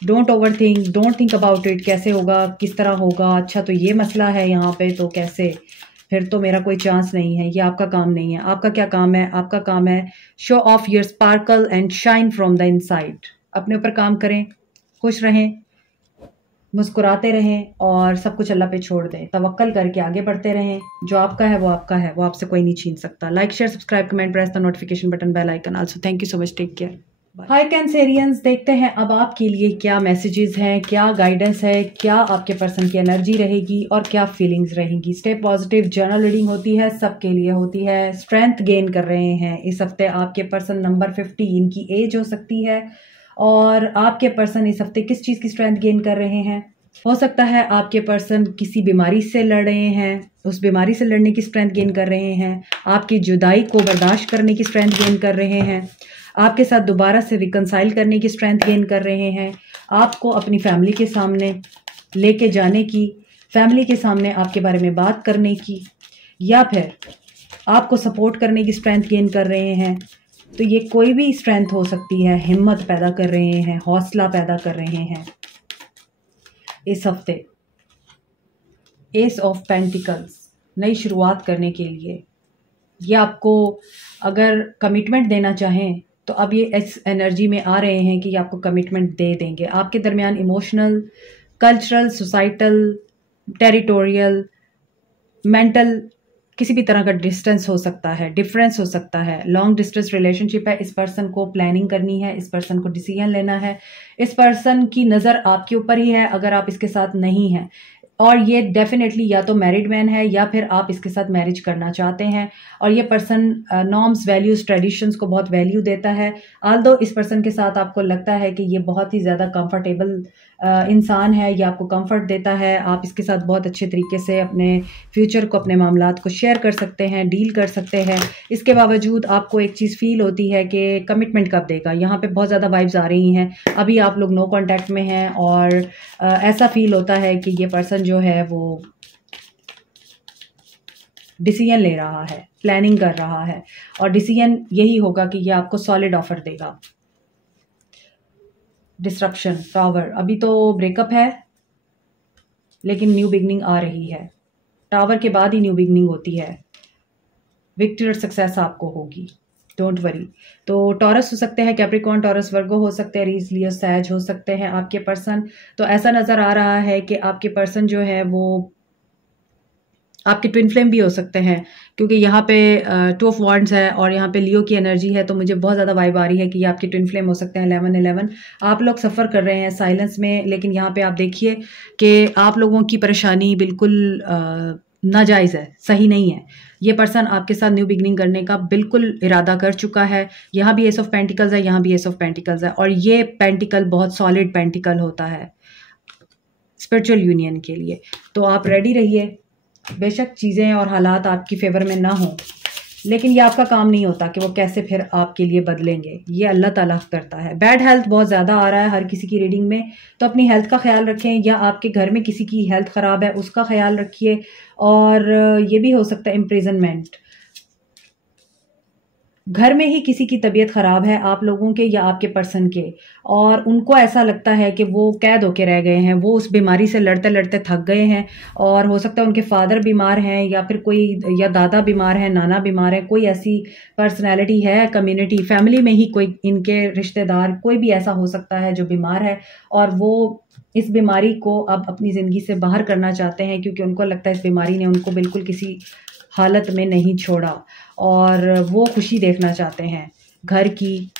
don't over think, don't think about it, कैसे होगा, किस तरह होगा, अच्छा तो ये मसला है यहाँ पे, तो कैसे, फिर तो मेरा कोई चांस नहीं है। ये आपका काम नहीं है। आपका क्या काम है? आपका काम है show off your sparkle and shine from the inside. अपने ऊपर काम करें, खुश रहें, मुस्कुराते रहें और सब कुछ अल्लाह पे छोड़ दें, तवक्कल करके आगे बढ़ते रहें। जो आपका है वो आपका है, वो आपसे कोई नहीं छीन सकता। Like, share, subscribe, comment, press the notification button, bell icon also. Thank you so much, take care. Hi Cancerians, देखते हैं अब आपके लिए क्या मैसेजेस हैं, क्या गाइडेंस है, क्या आपके पर्सन की एनर्जी रहेगी और क्या फीलिंग्स रहेंगी। स्टे पॉजिटिव, जर्नल रीडिंग होती है, सबके लिए होती है। स्ट्रेंथ गेन कर रहे हैं इस हफ्ते आपके पर्सन। नंबर 50 इनकी एज हो सकती है और आपके पर्सन इस हफ्ते किस चीज़ की स्ट्रेंथ गेन कर रहे हैं। हो सकता है आपके पर्सन किसी बीमारी से लड़ रहे हैं, उस बीमारी से लड़ने की स्ट्रेंथ गेन कर रहे हैं। आपकी जुदाई को बर्दाश्त करने की स्ट्रेंथ गेन कर रहे हैं। आपके साथ दोबारा से रिकंसाइल करने की स्ट्रेंथ गेन कर रहे हैं। आपको अपनी फैमिली के सामने लेके जाने की, फैमिली के सामने आपके बारे में बात करने की, या फिर आपको सपोर्ट करने की स्ट्रेंथ गेन कर रहे हैं। तो ये कोई भी स्ट्रेंथ हो सकती है। हिम्मत पैदा कर रहे हैं, हौसला पैदा कर रहे हैं इस हफ्ते। एस ऑफ पेंटिकल्स, नई शुरुआत करने के लिए, ये आपको अगर कमिटमेंट देना चाहें तो अब ये इस एनर्जी में आ रहे हैं कि आपको कमिटमेंट दे देंगे। आपके दरमियान emotional, cultural, societal, territorial, mental किसी भी तरह का डिस्टेंस हो सकता है, डिफरेंस हो सकता है। लॉन्ग डिस्टेंस रिलेशनशिप है। इस पर्सन को प्लानिंग करनी है, इस पर्सन को डिसीजन लेना है। इस पर्सन की नज़र आपके ऊपर ही है अगर आप इसके साथ नहीं हैं। और ये डेफिनेटली या तो मैरिड मैन है या फिर आप इसके साथ मैरिज करना चाहते हैं। और ये पर्सन नॉर्म्स, वैल्यूज़, ट्रेडिशंस को बहुत वैल्यू देता है। आल्दो इस पर्सन के साथ आपको लगता है कि ये बहुत ही ज़्यादा कंफर्टेबल इंसान है, ये आपको कंफर्ट देता है। आप इसके साथ बहुत अच्छे तरीके से अपने फ्यूचर को, अपने मामलात को शेयर कर सकते हैं, डील कर सकते हैं। इसके बावजूद आपको एक चीज़ फील होती है कि कमिटमेंट कब देगा। यहाँ पे बहुत ज़्यादा वाइब्स आ रही हैं। अभी आप लोग नो कॉन्टैक्ट में हैं और ऐसा फील होता है कि ये पर्सन जो है वो डिसीजन ले रहा है, प्लानिंग कर रहा है और डिसीजन यही होगा कि ये आपको सॉलिड ऑफर देगा। डिस्ट्रक्शन, टावर, अभी तो ब्रेकअप है लेकिन न्यू बिगनिंग आ रही है। टावर के बाद ही न्यू बिगनिंग होती है। विक्ट्री और सक्सेस आपको होगी, डोंट वरी। तो टॉरस हो सकते हैं, कैप्रिकॉर्न, टॉरस, वर्गो हो सकते हैं, रीज, लियो, सैज हो सकते हैं आपके पर्सन। तो ऐसा नज़र आ रहा है कि आपके पर्सन जो है वो आपके ट्विन फ्लेम भी हो सकते हैं, क्योंकि यहाँ पे 2 ऑफ वॉन्ड्स है और यहाँ पे लियो की एनर्जी है। तो मुझे बहुत ज़्यादा वाइब आ रही है कि ये आपके ट्विन फ्लेम हो सकते हैं। 11-11 आप लोग सफ़र कर रहे हैं साइलेंस में, लेकिन यहाँ पे आप देखिए कि आप लोगों की परेशानी बिल्कुल नाजायज़ है, सही नहीं है। ये पर्सन आपके साथ न्यू बिगनिंग करने का बिल्कुल इरादा कर चुका है। यहाँ भी एस ऑफ पेंटिकल्स है, यहाँ भी एस ऑफ पेंटिकल्स है और ये पेंटिकल बहुत सॉलिड पेंटिकल होता है स्पिरिचुअल यूनियन के लिए। तो आप रेडी रहिए। बेशक चीज़ें और हालात आपकी फेवर में ना हो, लेकिन ये आपका काम नहीं होता कि वो कैसे फिर आपके लिए बदलेंगे। ये अल्लाह ताला करता है। बैड हेल्थ बहुत ज़्यादा आ रहा है हर किसी की रीडिंग में, तो अपनी हेल्थ का ख्याल रखें, या आपके घर में किसी की हेल्थ ख़राब है उसका ख्याल रखिए। और ये भी हो सकता है इम्प्रिजनमेंट, घर में ही किसी की तबीयत ख़राब है, आप लोगों के या आपके पर्सन के, और उनको ऐसा लगता है कि वो कैद होके रह गए हैं, वो उस बीमारी से लड़ते लड़ते थक गए हैं। और हो सकता है उनके फादर बीमार हैं या फिर कोई, या दादा बीमार है, नाना बीमार है, कोई ऐसी पर्सनैलिटी है कम्युनिटी, फैमिली में ही कोई इनके रिश्तेदार, कोई भी ऐसा हो सकता है जो बीमार है और वो इस बीमारी को अब अपनी ज़िंदगी से बाहर करना चाहते हैं, क्योंकि उनको लगता है इस बीमारी ने उनको बिल्कुल किसी हालत में नहीं छोड़ा और वो खुशी देखना चाहते हैं घर की,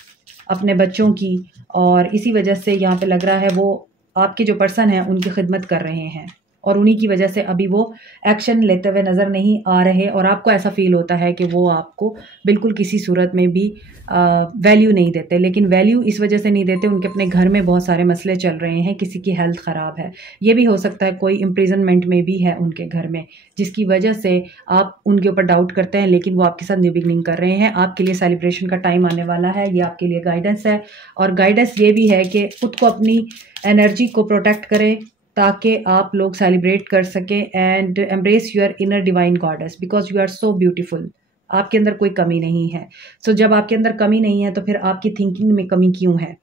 अपने बच्चों की। और इसी वजह से यहाँ पे लग रहा है वो आपके जो पर्सन हैं उनकी खिदमत कर रहे हैं और उन्हीं की वजह से अभी वो एक्शन लेते हुए नज़र नहीं आ रहे और आपको ऐसा फील होता है कि वो आपको बिल्कुल किसी सूरत में भी वैल्यू नहीं देते। लेकिन वैल्यू इस वजह से नहीं देते, उनके अपने घर में बहुत सारे मसले चल रहे हैं, किसी की हेल्थ ख़राब है, ये भी हो सकता है कोई इम्प्रिजनमेंट में भी है उनके घर में, जिसकी वजह से आप उनके ऊपर डाउट करते हैं, लेकिन वो आपके साथ न्यू बिगनिंग कर रहे हैं। आपके लिए सेलिब्रेशन का टाइम आने वाला है, ये आपके लिए गाइडेंस है। और गाइडेंस ये भी है कि खुद को, अपनी एनर्जी को प्रोटेक्ट करें ताकि आप लोग सेलिब्रेट कर सकें and embrace your inner divine goddess, because you are so beautiful. आपके अंदर कोई कमी नहीं है। सो जब आपके अंदर कमी नहीं है तो फिर आपकी थिंकिंग में कमी क्यों है?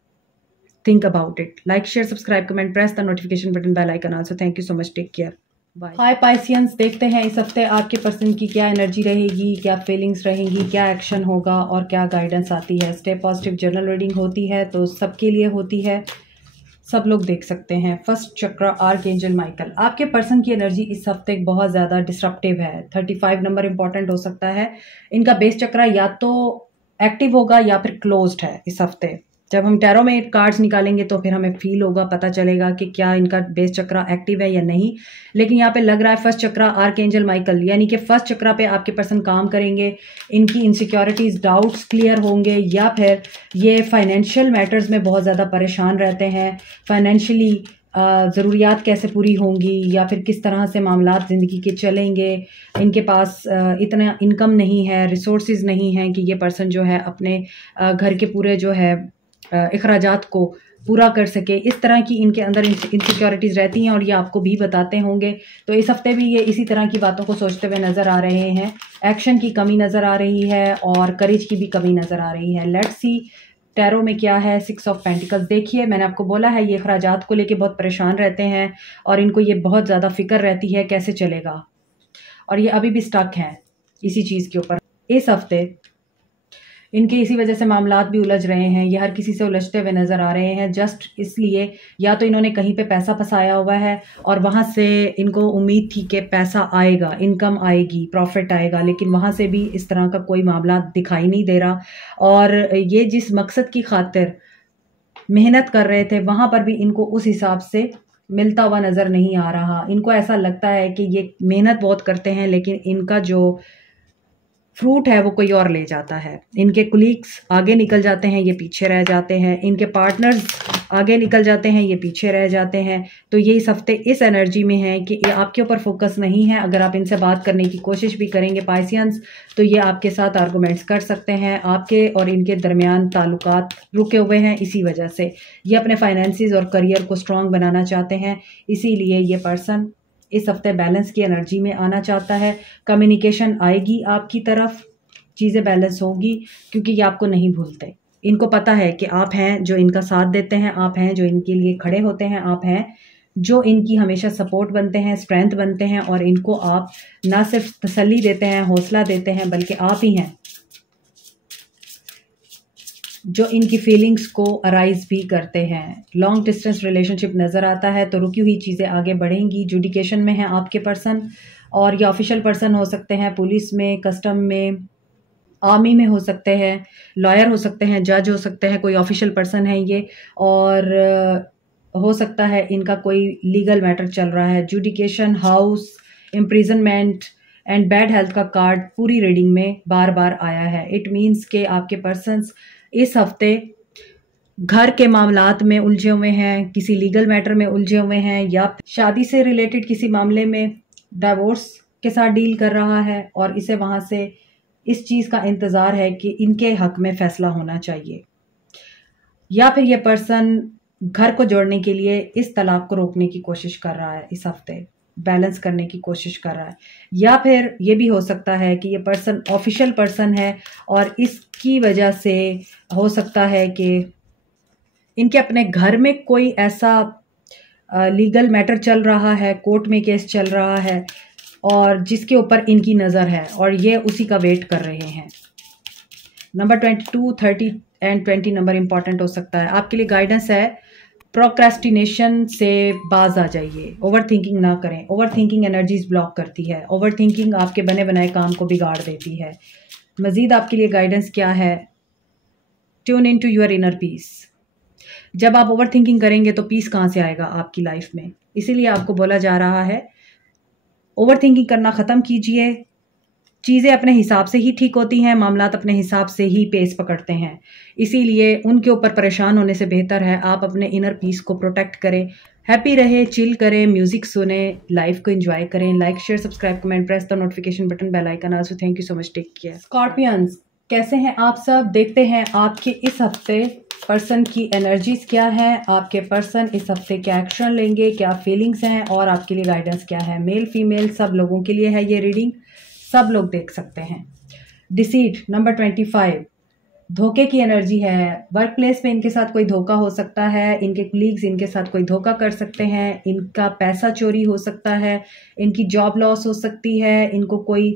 Think about it. Like, share, subscribe, comment, press the notification button, bell icon also. Thank you so much, take care, bye. Hi Pisceans, देखते हैं इस हफ्ते आपके पर्सन की क्या एनर्जी रहेगी, क्या फीलिंग्स रहेंगी, क्या एक्शन होगा और क्या गाइडेंस आती है। स्टे पॉजिटिव, जनरल रीडिंग होती है तो सबके लिए होती है। सब लोग देख सकते हैं। फर्स्ट चक्र आर्कएंजल माइकल। आपके पर्सन की एनर्जी इस हफ्ते बहुत ज़्यादा डिस्ट्रप्टिव है। 35 नंबर इंपॉर्टेंट हो सकता है। इनका बेस चक्र या तो एक्टिव होगा या फिर क्लोज्ड है इस हफ्ते। जब हम टैरो में कार्ड्स निकालेंगे तो फिर हमें फील होगा, पता चलेगा कि क्या इनका बेस चक्र एक्टिव है या नहीं। लेकिन यहाँ पे लग रहा है फर्स्ट चक्र आर्कएंजल माइकल, यानी कि फर्स्ट चक्र पे आपके पर्सन काम करेंगे। इनकी इनसिक्योरिटीज़, डाउट्स क्लियर होंगे, या फिर ये फाइनेंशियल मैटर्स में बहुत ज़्यादा परेशान रहते हैं। फाइनेंशियली ज़रूरियात कैसे पूरी होंगी, या फिर किस तरह से मामलात ज़िंदगी के चलेंगे। इनके पास इतना इनकम नहीं है, रिसोर्सेज नहीं है कि ये पर्सन जो है अपने घर के पूरे जो है अखराजात को पूरा कर सके। इस तरह की इनके अंदर इनसिक्योरिटीज़ रहती हैं और ये आपको भी बताते होंगे। तो इस हफ्ते भी ये इसी तरह की बातों को सोचते हुए नज़र आ रहे हैं। एक्शन की कमी नज़र आ रही है और करेज की भी कमी नज़र आ रही है। लेट्स सी टैरो में क्या है। 6 ऑफ पेंटिकल्स। देखिए, मैंने आपको बोला है ये अखराजात को लेके बहुत परेशान रहते हैं और इनको ये बहुत ज़्यादा फिक्र रहती है कैसे चलेगा, और ये अभी भी स्टक हैं इसी चीज़ के ऊपर। इस हफ्ते इनके इसी वजह से मामलात भी उलझ रहे हैं। ये हर किसी से उलझते हुए नज़र आ रहे हैं, जस्ट इसलिए या तो इन्होंने कहीं पे पैसा फंसाया हुआ है और वहाँ से इनको उम्मीद थी कि पैसा आएगा, इनकम आएगी, प्रॉफिट आएगा, लेकिन वहाँ से भी इस तरह का कोई मामला दिखाई नहीं दे रहा। और ये जिस मकसद की खातिर मेहनत कर रहे थे वहाँ पर भी इनको उस हिसाब से मिलता हुआ नज़र नहीं आ रहा। इनको ऐसा लगता है कि ये मेहनत बहुत करते हैं लेकिन इनका जो फ्रूट है वो कोई और ले जाता है। इनके कुलीग्स आगे निकल जाते हैं, ये पीछे रह जाते हैं। इनके पार्टनर्स आगे निकल जाते हैं, ये पीछे रह जाते हैं। तो ये इस हफ्ते इस एनर्जी में है कि ये आपके ऊपर फोकस नहीं है। अगर आप इनसे बात करने की कोशिश भी करेंगे पाइसियंस, तो ये आपके साथ आर्गूमेंट्स कर सकते हैं। आपके और इनके दरमियान ताल्लुकात रुके हुए हैं इसी वजह से। ये अपने फाइनेंसिस और करियर को स्ट्रॉन्ग बनाना चाहते हैं, इसीलिए ये पर्सन इस हफ्ते बैलेंस की एनर्जी में आना चाहता है। कम्युनिकेशन आएगी आपकी तरफ, चीज़ें बैलेंस होगी, क्योंकि ये आपको नहीं भूलते। इनको पता है कि आप हैं जो इनका साथ देते हैं, आप हैं जो इनके लिए खड़े होते हैं, आप हैं जो इनकी हमेशा सपोर्ट बनते हैं, स्ट्रेंथ बनते हैं, और इनको आप ना सिर्फ तसल्ली देते हैं, हौसला देते हैं, बल्कि आप ही हैं जो इनकी फीलिंग्स को अराइज भी करते हैं। लॉन्ग डिस्टेंस रिलेशनशिप नज़र आता है, तो रुकी हुई चीज़ें आगे बढ़ेंगी। जुडिकेशन में है आपके पर्सन, और ये ऑफिशियल पर्सन हो सकते हैं, पुलिस में, कस्टम में, आर्मी में हो सकते हैं, लॉयर हो सकते हैं, जज हो सकते हैं, कोई ऑफिशियल पर्सन है ये। और हो सकता है इनका कोई लीगल मैटर चल रहा है। Judication, house, imprisonment and bad health का कार्ड पूरी रीडिंग में बार बार आया है। इट मीन्स के आपके पर्सन्स इस हफ्ते घर के मामलात में उलझे हुए हैं, किसी लीगल मैटर में उलझे हुए हैं, या शादी से रिलेटेड किसी मामले में डाइवोर्स के साथ डील कर रहा है, और इसे वहाँ से इस चीज़ का इंतज़ार है कि इनके हक में फ़ैसला होना चाहिए। या फिर ये पर्सन घर को जोड़ने के लिए इस तलाक को रोकने की कोशिश कर रहा है, इस हफ्ते बैलेंस करने की कोशिश कर रहा है। या फिर ये भी हो सकता है कि ये पर्सन ऑफिशियल पर्सन है और इसकी वजह से हो सकता है कि इनके अपने घर में कोई ऐसा लीगल मैटर चल रहा है, कोर्ट में केस चल रहा है, और जिसके ऊपर इनकी नज़र है और ये उसी का वेट कर रहे हैं। नंबर 22, 30 एंड 20 नंबर इंपॉर्टेंट हो सकता है। आपके लिए गाइडेंस है, प्रोक्रेस्टिनेशन से बाज आ जाइए, ओवर थिंकिंग ना करें। ओवर थिंकिंग एनर्जीज ब्लॉक करती है, ओवर थिंकिंग आपके बने बनाए काम को बिगाड़ देती है। मज़ीद आपके लिए गाइडेंस क्या है? Tune in to your inner peace. जब आप ओवर थिंकिंग करेंगे तो पीस कहाँ से आएगा आपकी लाइफ में? इसीलिए आपको बोला जा रहा है ओवर थिंकिंग करना ख़त्म कीजिए। चीज़ें अपने हिसाब से ही ठीक होती हैं, मामलात अपने हिसाब से ही पेस पकड़ते हैं, इसीलिए उनके ऊपर परेशान होने से बेहतर है आप अपने इनर पीस को प्रोटेक्ट करें। हैप्पी रहे, चिल करें, म्यूजिक सुने, लाइफ को एंजॉय करें। Like, share, subscribe, comment, press the notification button, bell icon. Also thank you so much, take care. Scorpions, कैसे हैं आप सब? देखते हैं आपके इस हफ्ते पर्सन की एनर्जीज क्या है, आपके पर्सन इस हफ्ते क्या एक्शन लेंगे, क्या फीलिंग्स हैं, और आपके लिए गाइडेंस क्या है। मेल फीमेल सब लोगों के लिए है ये रीडिंग, सब लोग देख सकते हैं। डिसीट नंबर 25, धोखे की एनर्जी है। वर्क प्लेस पे इनके साथ कोई धोखा हो सकता है, इनके कलीग्स इनके साथ कोई धोखा कर सकते हैं, इनका पैसा चोरी हो सकता है, इनकी जॉब लॉस हो सकती है, इनको कोई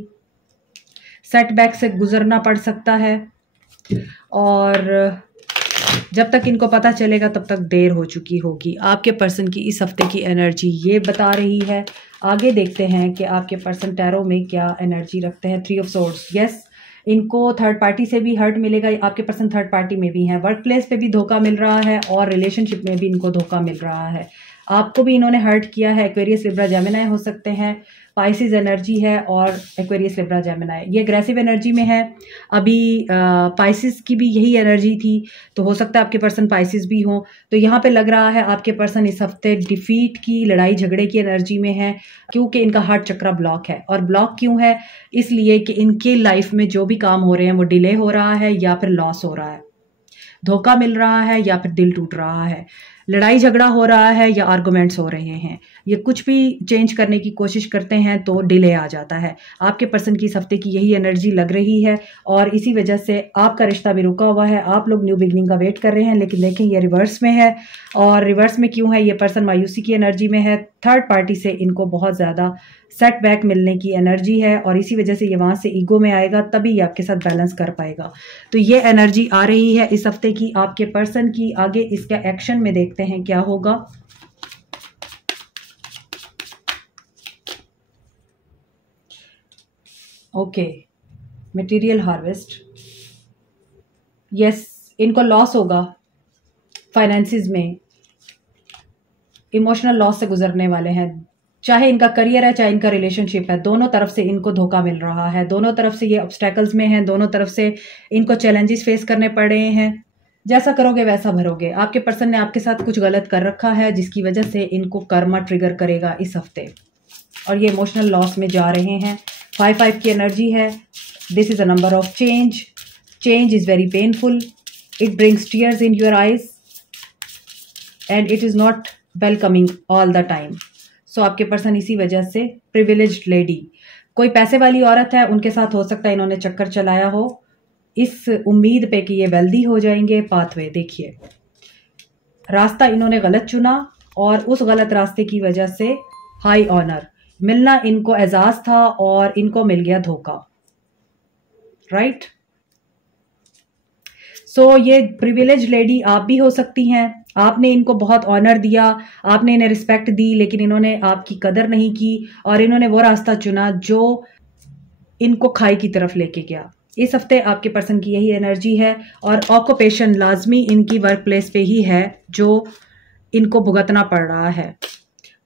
सेटबैक से गुजरना पड़ सकता है। और जब तक इनको पता चलेगा तब तक देर हो चुकी होगी। आपके पर्सन की इस हफ्ते की एनर्जी ये बता रही है। आगे देखते हैं कि आपके पर्सन टैरो में क्या एनर्जी रखते हैं। 3 ऑफ सोर्ड्स, यस, इनको थर्ड पार्टी से भी हर्ट मिलेगा। आपके पर्सन थर्ड पार्टी में भी हैं, वर्क प्लेस पे भी धोखा मिल रहा है और रिलेशनशिप में भी इनको धोखा मिल रहा है। आपको भी इन्होंने हर्ट किया है। एक्वेरियस, लिब्रा, जेमिनी हो सकते हैं। पाइसिस एनर्जी है और एक्वेरियस, लिब्रा, जेमिनी ये एग्रेसिव एनर्जी में है। अभी पाइसिस की भी यही एनर्जी थी, तो हो सकता है आपके पर्सन पाइसिस भी हों। तो यहाँ पे लग रहा है आपके पर्सन इस हफ्ते डिफीट की, लड़ाई झगड़े की एनर्जी में है, क्योंकि इनका हार्ट चक्रा ब्लॉक है। और ब्लॉक क्यों है? इसलिए कि इनके लाइफ में जो भी काम हो रहे हैं वो डिले हो रहा है या फिर लॉस हो रहा है, धोखा मिल रहा है या फिर दिल टूट रहा है, लड़ाई झगड़ा हो रहा है या आर्गुमेंट्स हो रहे हैं। ये कुछ भी चेंज करने की कोशिश करते हैं तो डिले आ जाता है। आपके पर्सन की इस हफ्ते की यही एनर्जी लग रही है और इसी वजह से आपका रिश्ता भी रुका हुआ है। आप लोग न्यू बिगनिंग का वेट कर रहे हैं, लेकिन देखें ये रिवर्स में है। और रिवर्स में क्यों है? ये पर्सन मायूसी की एनर्जी में है। थर्ड पार्टी से इनको बहुत ज़्यादा सेटबैक मिलने की एनर्जी है और इसी वजह से ये वहाँ से ईगो में आएगा, तभी ये आपके साथ बैलेंस कर पाएगा। तो ये एनर्जी आ रही है इस हफ्ते की आपके पर्सन की। आगे इसका एक्शन में देखते हैं क्या होगा। ओके, मटेरियल हार्वेस्ट, यस, इनको लॉस होगा फाइनेंसिस में, इमोशनल लॉस से गुजरने वाले हैं। चाहे इनका करियर है चाहे इनका रिलेशनशिप है, दोनों तरफ से इनको धोखा मिल रहा है, दोनों तरफ से ये ऑब्स्टेकल्स में हैं, दोनों तरफ से इनको चैलेंजेस फेस करने पड़ रहे हैं। जैसा करोगे वैसा भरोगे। आपके पर्सन ने आपके साथ कुछ गलत कर रखा है जिसकी वजह से इनको कर्मा ट्रिगर करेगा इस हफ्ते और ये इमोशनल लॉस में जा रहे हैं। 5-5 की एनर्जी है। This is a number of change. Change is very painful, it brings tears in your eyes and it is not welcoming all the time. So आपके पर्सन इसी वजह से प्रिविलेज्ड लेडी, कोई पैसे वाली औरत है, उनके साथ हो सकता है इन्होंने चक्कर चलाया हो इस उम्मीद पे कि ये वेल्दी हो जाएंगे। पाथवे देखिए, रास्ता इन्होंने गलत चुना और उस गलत रास्ते की वजह से हाई ऑनर मिलना इनको एजाज था और इनको मिल गया धोखा, राइट। सो ये प्रिविलेज लेडी आप भी हो सकती हैं। आपने इनको बहुत ऑनर दिया, आपने इन्हें रिस्पेक्ट दी, लेकिन इन्होंने आपकी कदर नहीं की और इन्होंने वो रास्ता चुना जो इनको खाई की तरफ लेके गया। इस हफ्ते आपके पर्सन की यही एनर्जी है और ऑक्यूपेशन लाजमी इनकी वर्क प्लेस पे ही है जो इनको भुगतना पड़ रहा है।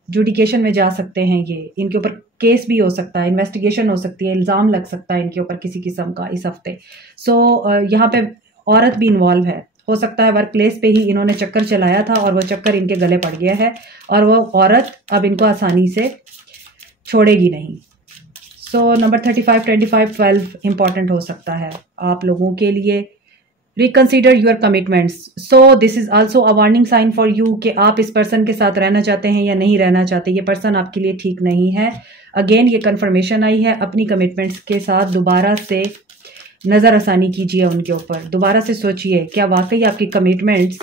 जुडिकेशन में जा सकते हैं ये, इनके ऊपर केस भी हो सकता है, इन्वेस्टिगेशन हो सकती है, इल्ज़ाम लग सकता है इनके ऊपर किसी किस्म का इस हफ्ते। सो यहाँ पे औरत भी इन्वॉल्व है। हो सकता है वर्क प्लेस पे ही इन्होंने चक्कर चलाया था और वो चक्कर इनके गले पड़ गया है और वो औरत अब इनको आसानी से छोड़ेगी नहीं। सो नंबर 35, 25, 12 इंपॉर्टेंट हो सकता है आप लोगों के लिए। Reconsider your commitments. So this is also a warning sign for you कि आप इस पर्सन के साथ रहना चाहते हैं या नहीं रहना चाहते। ये पर्सन आपके लिए ठीक नहीं है। अगेन ये कंफर्मेशन आई है। अपनी कमिटमेंट्स के साथ दोबारा से नज़र आसानी कीजिए उनके ऊपर, दोबारा से सोचिए क्या वाकई आपकी कमिटमेंट्स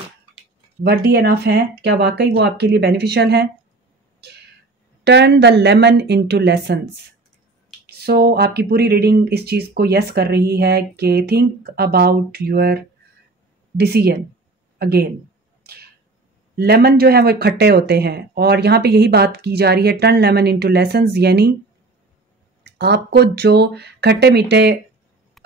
वर्दी इनफ हैं, क्या वाकई वो आपके लिए बेनिफिशियल हैं। Turn the lemon into lessons. So आपकी पूरी रीडिंग इस चीज़ को यस कर रही है कि think about your decision. Again lemon जो है वो खट्टे होते हैं और यहाँ पे यही बात की जा रही है, टर्न लेमन इनटू लेसन्स, यानी आपको जो खट्टे मीठे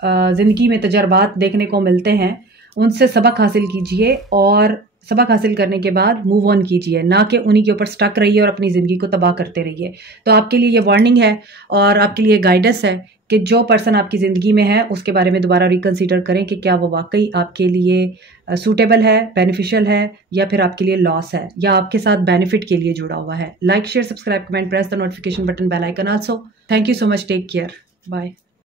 ज़िंदगी में तजर्बात देखने को मिलते हैं उनसे सबक हासिल कीजिए और सबक हासिल करने के बाद मूव ऑन कीजिए, ना कि उन्हीं के ऊपर स्टक रहिए और अपनी ज़िंदगी को तबाह करते रहिए। तो आपके लिए ये वार्निंग है और आपके लिए गाइडेंस है कि जो पर्सन आपकी ज़िंदगी में है उसके बारे में दोबारा रिकन्सिडर करें कि क्या वो वाकई आपके लिए सूटेबल है, बेनिफिशियल है या फिर आपके लिए लॉस है या आपके साथ बेनिफिट के लिए जुड़ा हुआ है। Like, share, subscribe, comment, press the notification button, bell icon also. Thank you so much, take care, bye.